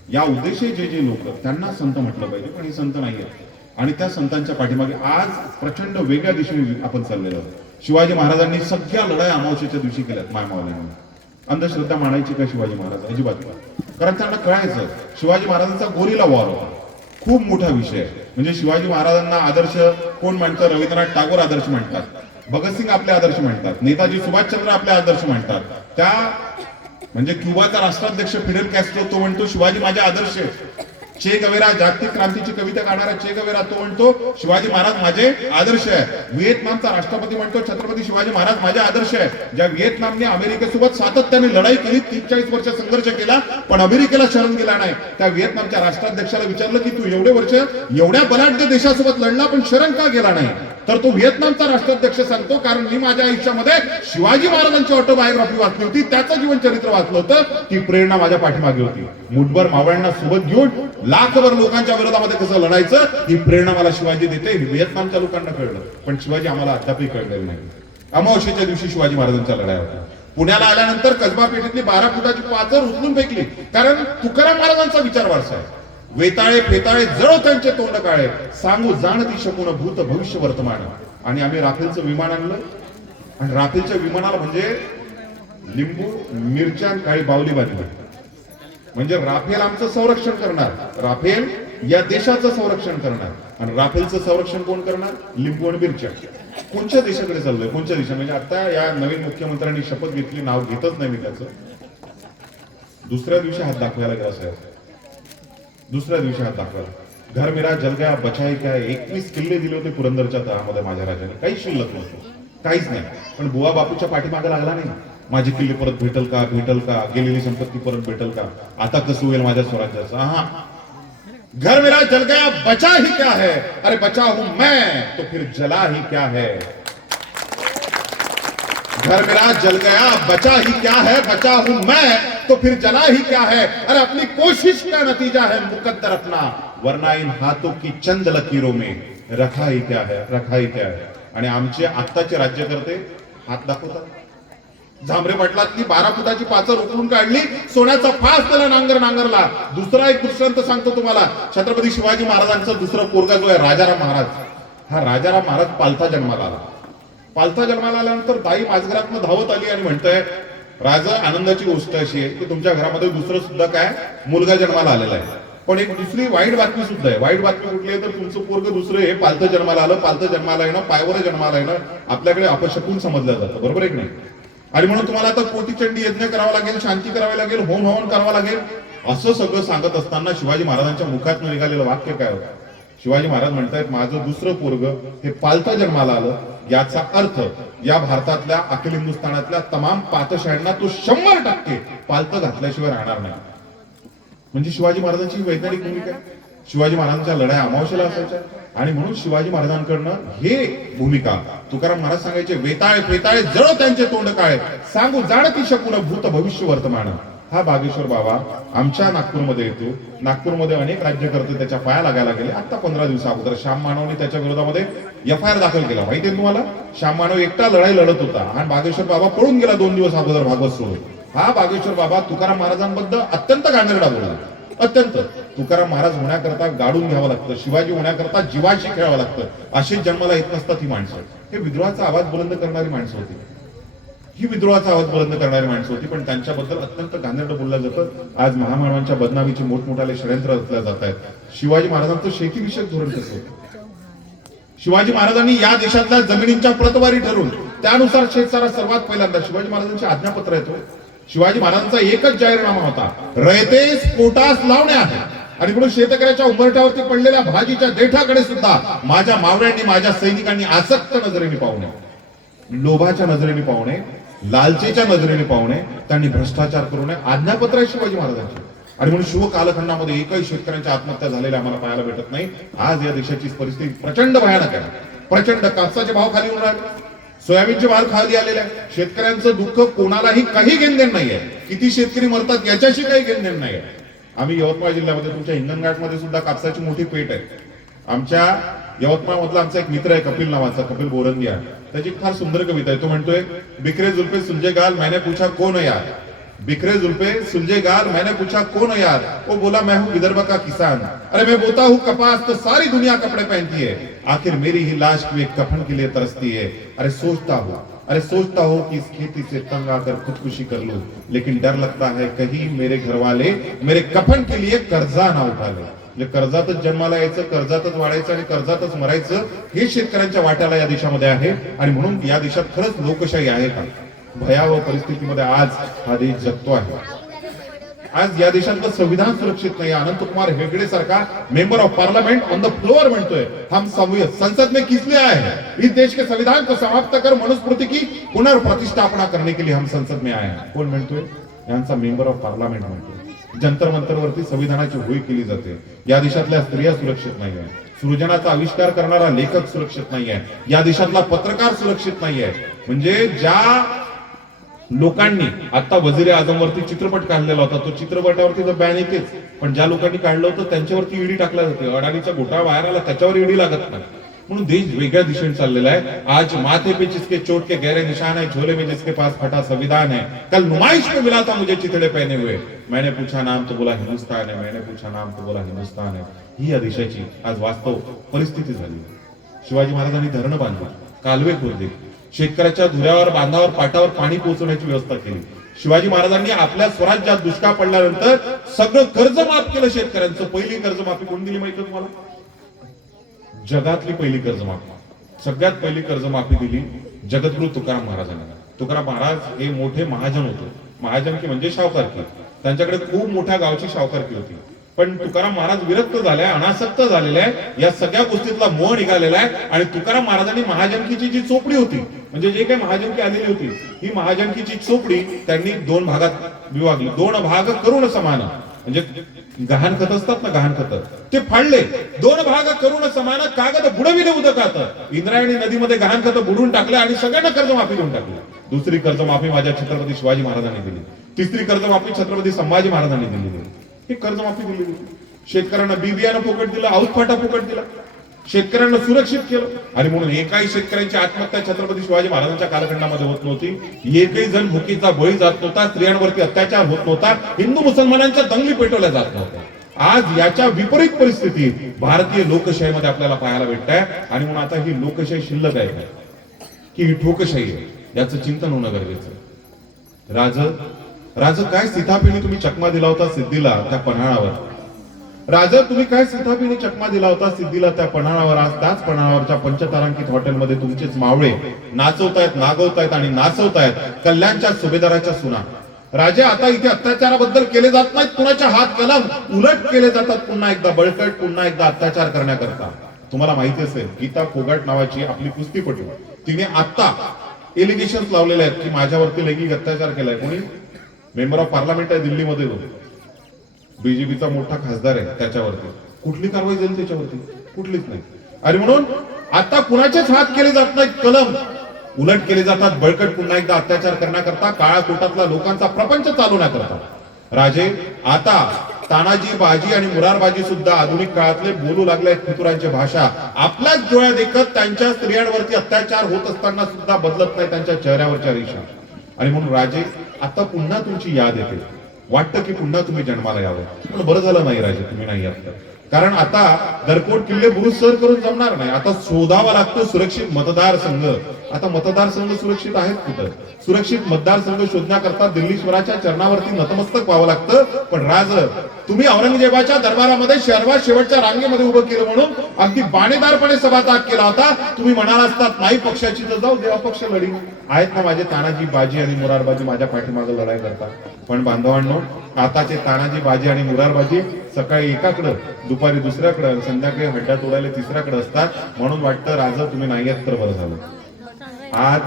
या उद्देशे जे जे लोक, त्यांना संत म्हटलं पाहिजे, पण हे संत नाहीये. आणि त्या संतांच्या पाठीमागे आज प्रचंड वेगळ्या दिशेने आपण चाललेलो आहोत. शिवाजी महाराजांनी सगळ्या लढाई अमावस्येच्या दिवशी केल्यात मायमावल्यांनी. अंधश्रद्धा मानायची का शिवाजी महाराज? अजिबात. कारण त्यांना कळायचं शिवाजी महाराजांचा गोरीला वॉर होता, खूप मोठा विषय आहे. म्हणजे शिवाजी महाराजांना आदर्श कोण मानतं? रवींद्रनाथ टागोर आदर्श म्हणतात, भगतसिंग आपले आदर्श म्हणतात, नेताजी सुभाषचंद्र आपले आदर्श म्हणतात. त्या म्हणजे क्युबाचा राष्ट्राध्यक्ष फिडेल कॅस्ट्रो तो म्हणतो शिवाजी माझे आदर्श आहे. चे गवेरा, जागतिक क्रांतीची कविता गाणारा चे गवेरा, तो म्हणतो शिवाजी महाराज माझे आदर्श आहे. व्हिएतनामचा राष्ट्रपती म्हणतो छत्रपती शिवाजी महाराज माझे आदर्श आहे. ज्या व्हिएतनामने अमेरिकेसोबत सातत्याने लढाई केली, 30-40 वर्ष संघर्ष केला, पण अमेरिकेला शरण गेला नाही. त्या व्हिएतनामच्या राष्ट्राध्यक्षाला विचारलं की तू एवढे वर्ष एवढ्या बलाढ्य देशासोबत लढला, पण शरण का गेला नाही? तर तो व्हिएतनामचा राष्ट्राध्यक्ष सांगतो, कारण मी माझ्या आयुष्यामध्ये शिवाजी महाराजांची ऑटोबायोग्राफी वाचली होती, त्याचं जीवन चरित्र वाचलं होतं, ती प्रेरणा माझ्या पाठीमागे होती. मुठभर मावळ्यांना सोबत घेऊन लाखभर लोकांच्या विरोधामध्ये कसं लढायचं ही प्रेरणा मला शिवाजी देते. हे व्हिएतनामच्या लोकांना कळलं, पण शिवाजी आम्हाला अद्यापही कळलेलं नाही. अमावस्येच्या दिवशी शिवाजी महाराजांच्या लढाया होत्या. पुण्याला आल्यानंतर कसबा पेठेतली 12 फुटाची पाचर उचलून फेकली, कारण तुकाराम महाराजांचा विचार वारसा आहे. वेताळे फेताळे जळो त्यांचे तोंड काळे, सांगू जाणती शकून भूत भविष्य वर्तमान. आणि आम्ही राफेलचं विमान आणलं, आणि राफेलच्या विमानाला म्हणजे लिंबू मिरच्या काळी बावली बांधली. म्हणजे राफेल आमचं संरक्षण करणार, राफेल या देशाचं संरक्षण करणार. आणि राफेलचं संरक्षण कोण करणार? लिंबू आणि मिरच्या. कोणत्या देशाकडे चाललंय? कोणत्या देशा? म्हणजे आता या नवीन मुख्यमंत्र्यांनी शपथ घेतली, नाव घेतच नाही मी त्याचं. दुसऱ्या दिवशी हात दाखवायला गेला साहेब, दुसऱ्या दिवशी हात दाखवायला. घर मेरा जल गया बचाई क्या, 21 किल्ले दिले होते पुरंदरच्या तळामध्ये माझ्या राजाने, काही शिल्लक नव्हतं, काहीच नाही. पण बुवा बापूच्या पाठीमागे लागला नाही. माझे किल्ले परत भेटल का, भेटल का, गेलेली संपत्ती परत भेटल का, आता कसं होईल माझ्या स्वराज्याचं? हा, घर मेरा जल गया बचा ही क्या है, अरे बचा हूं मैं तो फिर जला ही क्या है. घर मेरा जल गया बचा ही क्या है, बचा हूं मैं तो फिर जला ही क्या है, अरे अपनी कोशिश का नतीजा है मुकद्दर अपना, वरना इन हाथों की चंद लकीरों में रखा ही क्या है, रखा ही क्या है. आणि आमचे आत्ताचे राज्यकर्ते हात दाखवतात. झांबरे पाटलातली 12 फुटाची पाचर उचलून काढली, सोन्याचा फास त्याला नांगरला. दुसरा एक दृष्टांत सांगतो तुम्हाला. छत्रपती शिवाजी महाराजांचा दुसरा पोरगा जो आहे राजाराम महाराज, हा राजाराम महाराज पालथा जन्माला आला. पालथा जन्माला आल्यानंतर दाई माझघरातनं धावत आली आणि म्हणतोय, राजा आनंदाची गोष्ट अशी आहे की तुमच्या घरामध्ये दुसरं सुद्धा काय मुलगा जन्माला आलेला आहे. पण एक दुसरी वाईट बातमी सुद्धा आहे. वाईट बातमी कुठली आहे तर तुमचं पोरग दुसरं हे पालथं जन्माला आलं. पालथं जन्माला येणं, पायवर जन्माला येणं आपल्याकडे अपशकुन समजलं जातं, बरोबर आहे की नाही? आणि म्हणून तुम्हाला आता कोटीचंडी यज्ञ करावा लागेल, शांती करावी लागेल, होम हवन करावं लागेल. असं सगळं सांगत असताना शिवाजी महाराजांच्या मुखातून निघालेलं वाक्य काय होतं? शिवाजी महाराज म्हणतायत, माझं दुसरं पोरग हे पालथं जन्माला आलं. याचा अर्थ या भारतातल्या अखिल हिंदुस्थानातल्या तमाम पातशाह्यांना तो 100% पालथं घातल्याशिवाय राहणार नाही. म्हणजे शिवाजी महाराजांची वैज्ञानिक भूमिका आहे. शिवाजी महाराजांच्या लढाया अमावस्येला असायच्या, आणि म्हणून शिवाजी महाराजांकडनं हे भूमिका तुकाराम महाराज सांगायचे, वेताळे फेताळे जळो त्यांचे तोंड काळे, सांगू जाणती शकून भूत भविष्य वर्तमान. हा बागेश्वर बाबा आमच्या नागपूरमध्ये येतो. नागपूरमध्ये अनेक राज्यकर्ते त्याच्या पाया लागायला गेले. आता 15 दिवसा अगोदर श्याम मानवने त्याच्या विरोधामध्ये FIR दाखल केला. माहितीये तुम्हाला? श्याम मानव एकटा लढाई लढत होता आणि बागेश्वर बाबा पळून गेला 2 दिवस अगोदर भागवत सुरू. हा बागेश्वर बाबा तुकाराम महाराजांबद्दल अत्यंत गांधीर्डा बोलला. अत्यंत. तुकाराम महाराज होण्याकरता गाडून घ्यावं लागतं, शिवाजी होण्याकरता जीवाशी खेळावं लागतं. अशीच जन्माला येत नसतात ही माणसं. हे विद्रोहाचा आवाज बुलंद करणारी माणसं होती, ही विद्रोहाचा आवाज बुलंद करणारी माणसं होती. पण त्यांच्याबद्दल अत्यंत गांधीर्ड बोललं जातं. आज महामानवांच्या बदनामीचे मोठमोठाले षडयंत्र रचल्या जात आहेत. शिवाजी महाराजांचं शेतीविषयक धोरण कसं होतं? शिवाजी महाराजांनी या देशातल्या जमिनींच्या प्रतवारी ठरवून त्यानुसार शेतसारा सर्वात पहिल्यांदा शिवाजी महाराजांचे आज्ञापत्र येतो. शिवाजी महाराजांचा एकच जाहीरनामा होता, रयतेस पोटास लावणे आहे. आणि म्हणून शेतकऱ्याच्या उंबरठ्यावरती पडलेल्या भाजीच्या देठाकडे सुद्धा माझ्या मावळ्यांनी, माझ्या सैनिकांनी आसक्त नजरेने पाहू नये, लोभाच्या नजरेने पाहू नये, लालचेच्या नजरेने पाहू नये, त्यांनी भ्रष्टाचार करू नये. आज्ञापत्र आहे शिवाजी महाराजांचे. आणि म्हणून शिव कालखंडामध्ये एकही शेतकऱ्यांच्या आत्महत्या झालेल्या आम्हाला पाहायला भेटत नाही. आज या देशाची परिस्थिती प्रचंड भयानक आहे. प्रचंड. कापसाचे भाव खाली होऊन राहिले, सोयाबीनचे भाव खाली आलेले आहे. शेतकऱ्यांचं दुःख कोणालाही काही घेणदेण नाहीये. किती शेतकरी मरतात याच्याशी काही घेणदेण नाहीये. आम्ही यवतमाळ जिल्ह्यामध्ये तुमच्या हिंगणघाटमध्ये सुद्धा कापसाची मोठी पेठ आहे. आमच्या यवतमाळ मधला आमचा एक मित्र आहे कपिल नावाचा, कपिल बोरंगिया. त्याची फार सुंदर कविता आहे. तो म्हणतोय, बिखरे जुल्फे सुलझे गाल मैंने पूछा कौन यार, बिखरे जुल्फे सुलझे गाल मैंने पूछा कौन यार, वो बोला मैं हूँ विदर्भ का किसान, अरे मैं बोता हूँ कपास तो सारी दुनिया कपड़े पहनती है, आखिर मेरी ही लाश की एक कफन के लिए तरसती है, अरे सोचता हूँ कि इस खेती से तंग आकर खुदकुशी कर लूं, लेकिन डर लगता है कहीं मेरे घर वाले मेरे कफन के लिए कर्जा ना उठा ले. म्हणजे कर्जातच जन्माला यायचं, कर्जातच वाढायचं आणि कर्जातच मरायचं, हे शेतकऱ्यांच्या वाट्याला या देशामध्ये आहे. आणि म्हणून या देशात खरंच लोकशाही आहे का? भयावह परिस्थितीमध्ये आज हा देश जगतो आहे. आज या देशातलं संविधान सुरक्षित नाही. अनंत कुमार हेगड़े सारखा member of parliament on the floor म्हणतोय, हम संसद में किस लिए आए हैं? इस देश के संविधान को समाप्त कर मनुस्मृति की पुनर्प्रतिष्ठापना करने के लिए हम संसद में आए हैं. कोण म्हणतोय? यांचा मेंबर ऑफ पार्लियामेंट म्हणतोय. जंतर मंतरवरती संविधानाची होळी केली जाते. या देशातल्या स्त्रिया सुरक्षित नाही आहे. सृजनाचा आविष्कार करणारा लेखक सुरक्षित नाहीये, या देशातला पत्रकार सुरक्षित नाहीये. म्हणजे ज्या लोकांनी आता वजीर आझम वरती चित्रपट काढलेला होता, तो चित्रपटावरती तर बॅन येतेच, पण ज्या लोकांनी काढलं होतं त्यांच्यावरती ईडी टाकल्या जाते. अडाणीचा घोटाळा बाहेर आला त्याच्यावर ईडी लागत नाही. म्हणून देश वेगळ्या दिशेने चाललेला आहे. आज माथे पे जिसके चोट के गहरे निशान है, झोले में जिसके पास फटा संविधान है, कल नुमाइश में मिला था मुझे चितड़े पहने हुए, मैंने पूछा नाम तो बोला हिंदुस्तान है, मैंने पूछा नाम तो बोला हिंदुस्तान है. ही या देशाची आज वास्तव परिस्थिती झाली. शिवाजी महाराजांनी धरणं बांधली, कालवे खोदले, शेतकऱ्याच्या धुऱ्यावर, बांधावर, पाटावर पाणी पोहोचवण्याची व्यवस्था केली. शिवाजी महाराजांनी आपल्या स्वराज्यात दुष्काळ पडल्यानंतर सगळं कर्ज माफ केलं शेतकऱ्यांचं. पहिली कर्जमाफी कोण दिली माहिती तुम्हाला? जगातली पहिली कर्जमाफी, सगळ्यात पहिली कर्जमाफी दिली जगद्गुरु तुकाराम महाराजांना. तुकाराम महाराज हे मोठे महाजन होते. महाजनकी म्हणजे सावकारकी. त्यांच्याकडे खूप मोठ्या गावची सावकारकी होती. पण तुकाराम महाराज विरक्त झाले, अनासक्त झालेले आहे, या सगळ्या गोष्टीतला मोह निघालेला आहे. आणि तुकाराम महाराजांनी महाजनकीची जी चोपडी होती, म्हणजे जे काही महाजनकी आलेली होती, ही महाजनकीची चोपडी त्यांनी दोन भागात विभागली. दोन भाग करून समान, म्हणजे गहाण खत असतात ना, गहाण खत, ते फाडले. दोन भाग करून समान, कागद बुडविले उदकात. इंद्रायणी नदीमध्ये गहाण खत बुडून टाकले आणि सगळ्यांना कर्जमाफी देऊन टाकली. दुसरी कर्जमाफी माझ्या छत्रपती शिवाजी महाराजांनी दिली. तिसरी कर्जमाफी छत्रपती संभाजी महाराजांनी दिली. ही कर्जमाफी दिली. शेतकऱ्यांना बी बियाणं फुकट दिलं, औत फाटा फुकट दिला, शेतकऱ्यांना सुरक्षित केलं. आणि म्हणून एकाही शेतकऱ्यांची आत्महत्या छत्रपती शिवाजी महाराजांच्या कालखंडामध्ये होत नव्हती. एकही जण भुकीचा बळी जात नव्हता, स्त्रियांवरती अत्याचार होत नव्हता, हिंदू मुसलमानांच्या दंगली पेटवल्या जात नव्हत्या. आज याच्या विपरीत परिस्थिती भारतीय लोकशाहीमध्ये आपल्याला पाहायला भेटत आहे. आणि म्हणून आता ही लोकशाही शिल्लक आहे का, की ही ठोकशाही आहे, याचं चिंतन होणं गरजेचं आहे. राज काय सीतापिणी तुम्ही चकमा दिला होता सिद्धीला त्या पन्हाळावर. राजा तुम्ही काय सीतापिणी चकमा दिला होता सिद्धीला त्या पन्हाळावर. आज त्याच पन्हाळावरच्या पंचतारांकित हॉटेलमध्ये तुमचेच मावळे नाचवतायत, नागवतायत आणि नाचवतायत कल्याणच्या सुभेदाराच्या सुना. राजे आता इथे अत्याचाराबद्दल केले जात नाहीत कुणाच्या हात कलम, उलट केले जातात पुन्हा एकदा बळकट, पुन्हा एकदा अत्याचार करण्याकरता. तुम्हाला माहिती असेल गीता फोगाट नावाची आपली कुस्तीपटू, तिने आता एलिगेशन लावलेले आहेत की माझ्यावरती लैंगिक अत्याचार केलाय. कोणी? मेंबर ऑफ पार्लमेंट आहे दिल्लीमध्ये, बीजेपीचा मोठा खासदार आहे, त्याच्यावरती कुठली कारवाई झाली? त्याच्यावरती कुठलीच नाही. आणि म्हणून आता कुणाचेच हात केले जात नाहीत कलम, उलट केले जातात बळकट, पुन्हा एकदा अत्याचार करण्याकरता, काळा कोटातला लोकांचा प्रपंच चालवण्याकरता. राजे आता तानाजी, बाजी आणि मुरारबाजी सुद्धा आधुनिक काळातले बोलू लागले फितुरांची भाषा. आपल्याच डोळ्या देखत त्यांच्या स्त्रियांवरती अत्याचार होत असताना सुद्धा बदलत नाही त्यांच्या चेहऱ्यावरच्या रेषा. आणि म्हणून राजे आता पुन्हा तुमची याद येते, वाटतं की पुन्हा तुम्ही जन्माला यावं. पण बरं झालं नाही राजे तुम्ही नाही यात, कारण आता दरकोट किल्ले बुरुज सर करून जमणार नाही. आता शोधावा लागतो सुरक्षित मतदारसंघ. आता मतदारसंघ सुरक्षित आहेत कुठं? सुरक्षित मतदारसंघ शोधण्याकरता दिल्लीश्वराच्या चरणावरती नतमस्तक व्हावं लागतं. पण राज तुम्ही औरंगजेबाच्या दरबारामध्ये सर्वात शेवटच्या रांगेमध्ये उभं केलं म्हणून अगदी बाणेदारपणे सभात्याग केला होता. तुम्ही म्हणाला असतात नाही पक्षाची तर जाऊ दे, अपक्ष लढी आहेत ना माझे तानाजी, बाजी आणि मुरारबाजी माझ्या पाठीमागे लढाई करतात. पण बांधवांनो, आताचे तानाजी, बाजी आणि मुरारबाजी सकाळी एकाकडं, दुपारी दुसऱ्याकडं, संध्याकाळी हड्डा तोडायला तिसऱ्याकडे असतात. म्हणून वाटतं राजा तुम्ही नाही आहेत तर बरं झालं. आज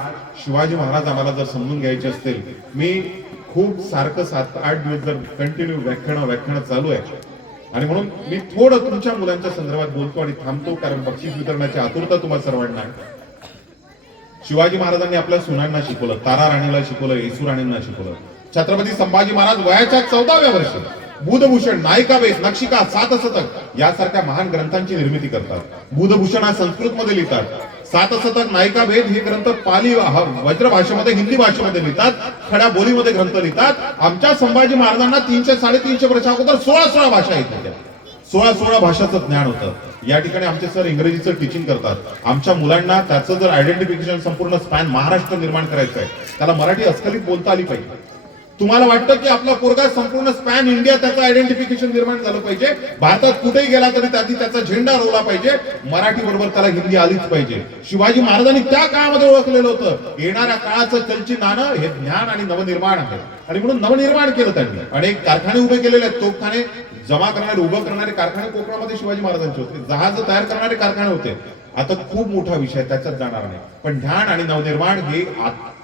शिवाजी महाराज आम्हाला जर समजून घ्यायचे असतील, मी खूप सारखं 7-8 दिवस जर कंटिन्यू व्याख्यान चालू आहे. आणि म्हणून मी थोडं तुमच्या मुलांच्या संदर्भात बोलतो आणि थांबतो, कारण बक्षीस वितरणाची आतुरता तुम्हाला सर्वांना आहे. शिवाजी महाराजांनी आपल्या सुनांना शिकवलं, तारा राणीला शिकवलं, येसू राणींना शिकवलं. छत्रपती संभाजी महाराज वयाच्या 14व्या वर्षी बुधभूषण, नायिकाभेद, नक्षिका, सातशतक यासारख्या महान ग्रंथांची निर्मिती करतात. बुधभूषण हा संस्कृत मध्ये लिहितात, सातशतक, नायिकाभेद हे ग्रंथ पाली वज्र भाषेमध्ये, हिंदी भाषेमध्ये लिहितात, खड्या बोलीमध्ये ग्रंथ लिहितात. आमच्या संभाजी महाराजांना 300-350 वर्षा अगोदर 16 भाषा येत होत्या. 16 भाषाचं ज्ञान होतं. या ठिकाणी आमचे सर इंग्रजीचं टीचिंग करतात. आमच्या मुलांना त्याचं जर आयडेंटिफिकेशन संपूर्ण स्पॅन महाराष्ट्र निर्माण करायचं आहे, त्याला मराठी अस्खलित बोलता आली पाहिजे. तुम्हाला वाटतं की आपला पोरगा संपूर्ण स्पॅन इंडिया त्याचं आयडेंटिफिकेशन निर्माण झालं पाहिजे, भारतात कुठेही गेला तरी त्याचा झेंडा रोवला पाहिजे, मराठी बरोबर त्याला हिंदी आलीच पाहिजे. शिवाजी महाराजांनी त्या काळामध्ये ओळखलेलं होतं येणाऱ्या काळाचं चलची नाणं हे ज्ञान आणि नवनिर्माण आहे. आणि म्हणून नवनिर्माण केलं त्यांनी. अनेक कारखाने उभे केलेले आहेत, तोफखाने जमा करणारे, उभं करणारे कारखाने कोकणामध्ये शिवाजी महाराजांचे होते, जहाज तयार करणारे कारखाने होते. आता खूप मोठा विषय त्याच्यात जाणार नाही, पण ध्यान आणि नवनिर्माण हे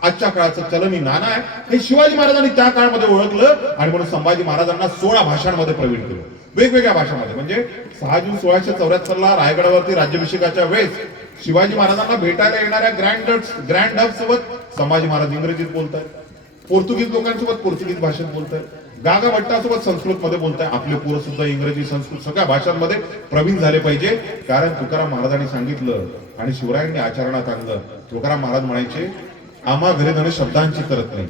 आजच्या काळाचं चलनी नाणं आहे. हे शिवाजी महाराजांनी त्या काळामध्ये ओळखलं आणि म्हणून संभाजी महाराजांना 16 भाषांमध्ये प्रवीण केलं. वेगवेगळ्या भाषांमध्ये. म्हणजे 6 जून 1674 रायगडावरती राज्याभिषेकाच्या वेळेस शिवाजी महाराजांना भेटायला येणाऱ्या ग्रँड सोबत संभाजी महाराज इंग्रजीत बोलतायत, पोर्तुगीज लोकांसोबत पोर्तुगीज भाषेत बोलतायत, गागा भट्टासोबत संस्कृत मध्ये बोलताय. आपले पोरं सुद्धा इंग्रजी संस्कृत सगळ्या भाषांमध्ये प्रवीण झाले पाहिजे. कारण तुकाराम महाराजांनी सांगितलं आणि शिवरायांनी आचरणात आणलं. तुकाराम महाराज म्हणायचे, आम्हा घरी धन शब्दांची करत नाही.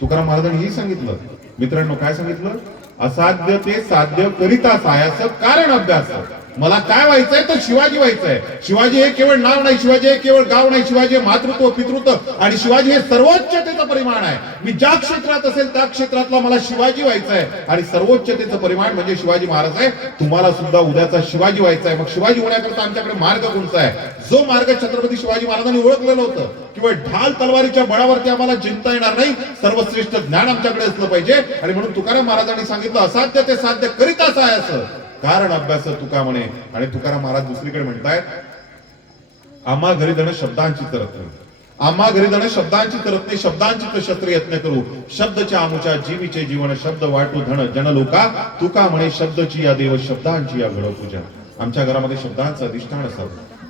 तुकाराम महाराजांनी हे सांगितलं. मित्रांनो, काय सांगितलं? असाध्य ते साध्य करिता सायास कारण अभ्यास. मला काय व्हायचंय तर शिवाजी व्हायचंय. शिवाजी हे केवळ नाव नाही, शिवाजी हे केवळ गाव नाही, शिवाजी हे मातृत्व पितृत्व आणि शिवाजी हे सर्वोच्चतेचं परिमाण आहे. मी ज्या क्षेत्रात असेल त्या क्षेत्रातला मला शिवाजी व्हायचंय आणि सर्वोच्चतेचं परिमाण म्हणजे शिवाजी महाराज आहे. तुम्हाला सुद्धा उद्याचा शिवाजी व्हायचा आहे. मग शिवाजी होण्याकरता आमच्याकडे मार्ग कोणता आहे? जो मार्ग छत्रपती शिवाजी महाराजांनी ओळखलेलं होतं, केवळ ढाल तलवारीच्या बळावरती आम्हाला जिंकता येणार नाही, सर्वश्रेष्ठ ज्ञान आमच्याकडे असलं पाहिजे. आणि म्हणून तुकाराम महाराजांनी सांगितलं, असाध्य ते साध्य करीता सायास कारण अभ्यास तुका म्हणे. आणि तुकाराम महाराज दुसरीकडे म्हणतायत, आम्हा घरी धन शब्दांची तरत नाही, आम्हा घरी धन शब्दांची तरत नाही, शब्दांची तर शस्त्र यत्न करू, शब्दच्या आमुच्या जीवीचे जीवन, शब्द वाटू धन जन लोका, तुका म्हणे शब्दची या देव, शब्दांची या घड पूजा. आमच्या घरामध्ये शब्दांचं अधिष्ठान असावं,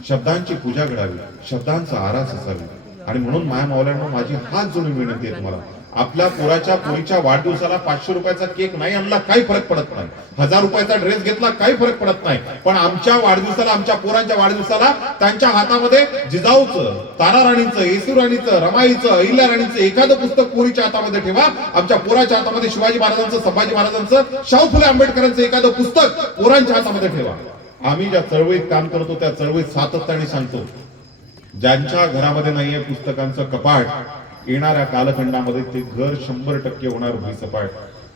शब्दांची पूजा घडावी, शब्दांचा आरास असावी. आणि म्हणून माया मावल्यांनो, माझी हात जोडून विनंती आहे तुम्हाला, आपल्या पोरीच्या वाढदिवसाला 500 रुपयाचा केक नाही आणला काही फरक पडत नाही, 1000 रुपयाचा ड्रेस घेतला काही फरक पडत नाही, पण आमच्या वाढदिवसाला, आमच्या पोरांच्या वाढदिवसाला त्यांच्या हातामध्ये जिजाऊचं, तारा राणीचं, येसू राणीचं, रमाईचं, अहिल्या राणीचं एखादं पुस्तक पोरीच्या हातामध्ये ठेवा. आमच्या पोराच्या हातामध्ये शिवाजी महाराजांचं, संभाजी महाराजांचं, शाहू फुले आंबेडकरांचं एखादं पुस्तक पोरांच्या हातामध्ये ठेवा. आम्ही ज्या चळवळीत काम करतो त्या चळवळीत सातत्याने सांगतो, ज्यांच्या घरामध्ये नाहीये पुस्तकांचं कपाट, येणाऱ्या कालखंडामध्ये ते घर 100% होणार भुईसपाट.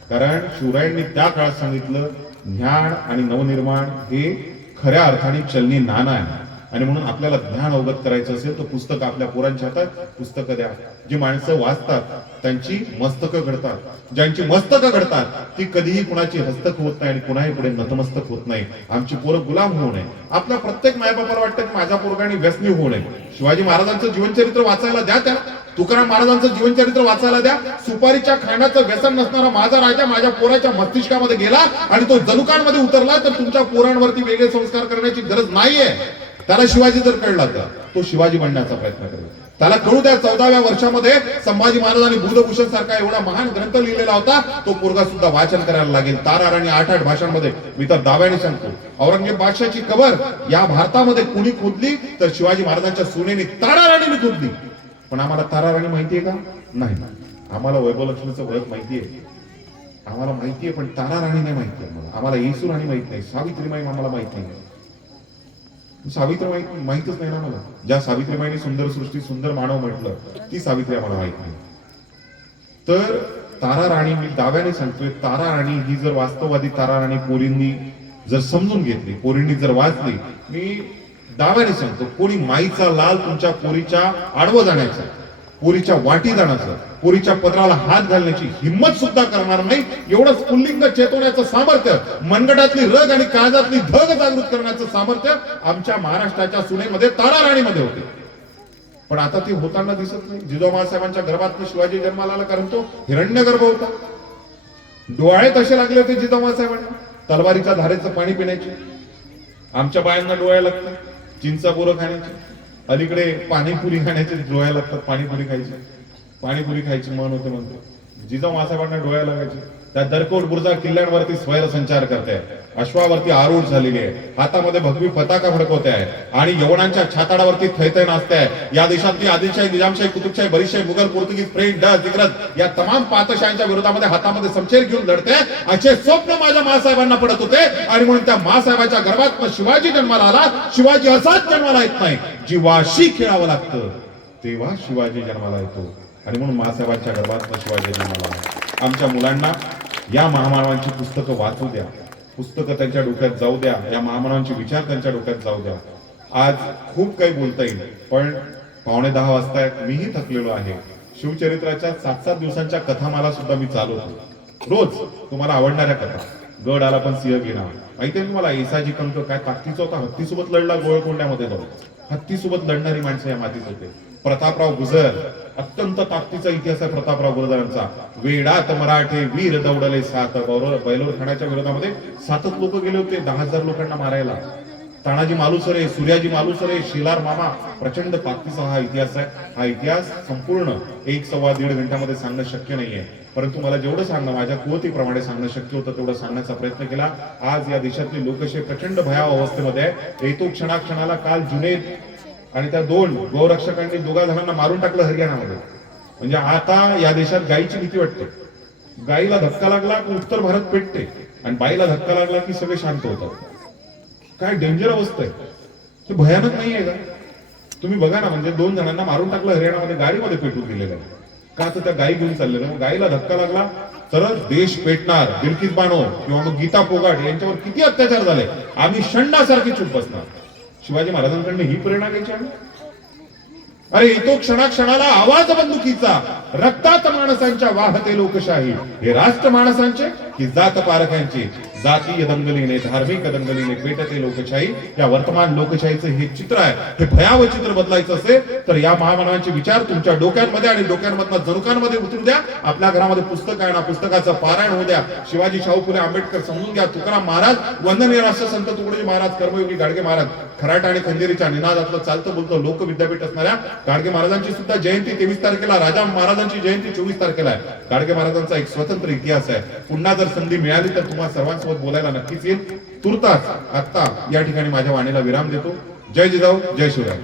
कारण शिवरायांनी त्या काळात सांगितलं, ज्ञान आणि नवनिर्माण हे खऱ्या अर्थाने चलनी नाणं आहे. आणि म्हणून आपल्याला ज्ञान अवगत करायचं असेल तर पुस्तक आपल्या पोरांच्या हातात पुस्तकं द्या. जी माणसं वाचतात त्यांची मस्तकं घडतात, ज्यांची मस्तकं घडतात ती कधीही कुणाची हस्तक होत नाही आणि कुणाही पुढे नतमस्तक होत नाही. आमची पोरं गुलाम होऊ नये. आपल्या प्रत्येक मायबापाला वाटतं की माझ्या पोरगाने व्यसनी होऊ नये. शिवाजी महाराजांचं जीवनचरित्र वाचायला द्या, त्या तुकाराम महाराजांचं जीवनचरित्र वाचायला द्या. सुपारीच्या खाण्याचं व्यसन नसणारा माझा राजा माझ्या पोराच्या मस्तिष्कामध्ये गेला आणि तो जनुकांमध्ये उतरला तर तुमच्या पोरांवरती वेगळे संस्कार करण्याची गरज नाहीये. त्याला शिवाजी जर कळला तर तो शिवाजी बनण्याचा प्रयत्न करेल. त्याला कळू द्या 14व्या वर्षामध्ये संभाजी महाराजांनी बुधभूषण सारखा एवढा महान ग्रंथ लिहिलेला होता, तो पोरगा सुद्धा वाचन करायला लागेल. तारा राणी 8 भाषांमध्ये. मी तर दाव्याने सांगतो, औरंगजेब बादशाहची कबर या भारतामध्ये कुणी खोदली तर शिवाजी महाराजांच्या सुनेने तारा राणीने खोदली. पण आम्हाला तारा राणी माहितीये का? नाही. आम्हाला वैभवलक्ष्मीचं व्रत माहितीये, आम्हाला माहितीये, पण तारा राणी नाही माहिती. आम्हाला येसू राणी माहित नाही, सावित्रीबाई आम्हाला माहित नाही. सावित्रीबाई माहितच नाही ना मला. ज्या सावित्रीबाईंनी सुंदर सृष्टी सुंदर मानव म्हटलं ती सावित्री आम्हाला माहित नाही. तर तारा राणी, मी दाव्याने सांगतोय, तारा राणी ही जर वास्तववादी तारा राणी पोरींनी जर समजून घेतली, पोरींनी जर वाचली, मी दाव्याने सांगतो, कोणी माईचा लाल तुमच्या पोरीच्या आडवं जाण्याचा, पोरीच्या वाटी जाण्याचं, पोरीच्या पदराला हात घालण्याची हिंमत सुद्धा करणार नाही. एवढं पुल्लिंग चेतवण्याचं सामर्थ्य, मनगटातली रग आणि काळजातली धग जागृत करण्याचं सामर्थ्य आमच्या महाराष्ट्राच्या सुनेमध्ये तारा राणीमध्ये होते. पण आता ते होताना दिसत नाही. जिजाऊ माँसाहेबांच्या गर्भात शिवाजी जन्माला आला, कारण तो हिरण्यगर्भ होता. डोळे तसे लागले होते जिजाऊ माँसाहेबांना, तलवारीच्या धारेचं पाणी पिण्याचे. आमच्या बायांना डोळ्या लागतात चिंचा बोरं खाण्याची, अलीकडे पाणीपुरी खाण्याचे डोळ्या लागतात, पाणीपुरी खायची, पाणीपुरी खायची मन होते म्हणतो. जिजाऊ माँसाहेबांना डोळ्या लागायचे. त्या दरकोट बुर्जा किल्ल्यांवरती स्वैर संचार करते, अश्वावरती आरूढ झालेली आहे, हातामध्ये भगवी पताका फडकवते आहे आणि यवनांच्या छाताडावरती थैथै नाचते आहे. या देशातली आदिलशाही, निजामशाही, कुतुबशाही, बरीशाही, मुघल, पोर्तुगीज, फ्रेंच, डच, इंग्रज या तमाम पातशाहींच्या विरोधामध्ये हातामध्ये समशेर घेऊन लढते. असे स्वप्न माझ्या माँसाहेबांना पडत होते आणि म्हणून त्या माँसाहेबांच्या गर्भात शिवाजी जन्माला आला. शिवाजी असाच जन्माला येत नाही, जीवाशी खेळावं लागतं तेव्हा शिवाजी जन्माला येतो. आणि म्हणून माँसाहेबांच्या गर्भात शिवाजी जन्माला आला. आमच्या मुलांना या महामानवांची पुस्तकं वाचू द्या, पुस्तकं त्यांच्या डोक्यात जाऊ द्या, या महामानवांचे विचार त्यांच्या डोक्यात जाऊ द्या. आज खूप काही बोलता येईल, पण 9:45 वाजतायत, मीही थकलेलो आहे. शिवचरित्राच्या 7-7 दिवसांच्या कथामाला सुद्धा मी चालवतो रोज. तुम्हाला आवडणाऱ्या कथा, गड आला पण सिंह गेला. माहितीये तुम्हाला येसाजी कंक काय ताकदीचा होता, हत्तीसोबत लढला गोळकोंड्यामध्ये जाऊन. हत्तीसोबत लढणारी माणसं या मातीत होते. प्रतापराव गुजर, अत्यंत ताकदीचा इतिहास आहे प्रतापराव गुजरांचा. वेडात मराठे वीर दौडले सात, बैलोर खाण्याच्या विरोधामध्ये 7 लोक गेले होते 10,000 लोकांना मारायला. तानाजी मालुसरे, सूर्याजी मालुसरे, शिलार मामा, प्रचंड ताकदीचा हा इतिहास आहे. हा इतिहास संपूर्ण 1-1.25 घंट्यामध्ये सांगणं शक्य नाहीये, परंतु मला जेवढं सांगणं माझ्या कुवतीप्रमाणे सांगणं शक्य होतं तेवढं सांगण्याचा प्रयत्न केला. आज या देशातली लोकशाही प्रचंड भयावह अवस्थेमध्ये आहे. येतो क्षणाक्षणाला काल जुनेद आणि त्या 2 गोरक्षकांनी 2 जणांना मारून टाकलं हरियाणामध्ये. म्हणजे आता या देशात गायीची भीती वाटते. गायीला धक्का लागला की उत्तर भारत पेटते आणि बाईला धक्का लागला की सगळे शांत होतात. काय डेंजर अवस्था आहे. ते भयानक नाहीये का? तुम्ही बघा ना, म्हणजे 2 जणांना मारून टाकलं हरियाणामध्ये, गाडीमध्ये पेटून दिलेलं आहे. का तर त्या गायी घेऊन चाललेलं, मग गायीला धक्का लागला तर देश पेटणार. बिल्किस बानो किंवा मग गीता फोगाट यांच्यावर किती अत्याचार झाले, आम्ही षंडासारखे चूप बसणार. शिवाजी महाराजांकडनं ही प्रेरणा घ्यायची आम्ही. अरे येतो क्षणाक्षणाला आवाज बंदुकीचा, रक्तात माणसांच्या वाहते लोकशाही. हे राष्ट्र माणसांचे की जात पारखांचे, जातीय दंगलीने धार्मिक दंगलीने पेटते लोकशाही. या वर्तमान लोकशाहीचं हे चित्र आहे. हे भयावह चित्र बदलायचं असेल तर या महामानवांचे विचार तुमच्या डोक्यांमध्ये आणि डोक्यांमधनं जनुकांमध्ये उतरू द्या. आपल्या घरामध्ये पुस्तक आहे ना, पुस्तकाचं पारायण होऊ द्या. शिवाजी, शाहू फुले, आंबेडकर समजून घ्या. तुकाराम महाराज, वंदनीय राष्ट्रसंत तुकडोजी महाराज, कर्मयोगी गाडगे महाराज, खराटा आणि खंदेरीच्या निनादातलं चालतं बोलतं लोक विद्यापीठ असणाऱ्या गाडगे महाराजांची सुद्धा जयंती 23 तारखेला, राजा महाराजांची जयंती 24 तारखेला आहे. गाडगे महाराजांचा एक स्वतंत्र इतिहास आहे. पुन्हा जर संधी मिळाली तर तुम्हा सर्वांसोबत बोलायला नक्कीच येईल. तुर्तास आता या ठिकाणी माझ्या वाणीला विराम देतो. जय जिजाऊ, जय शिवराय.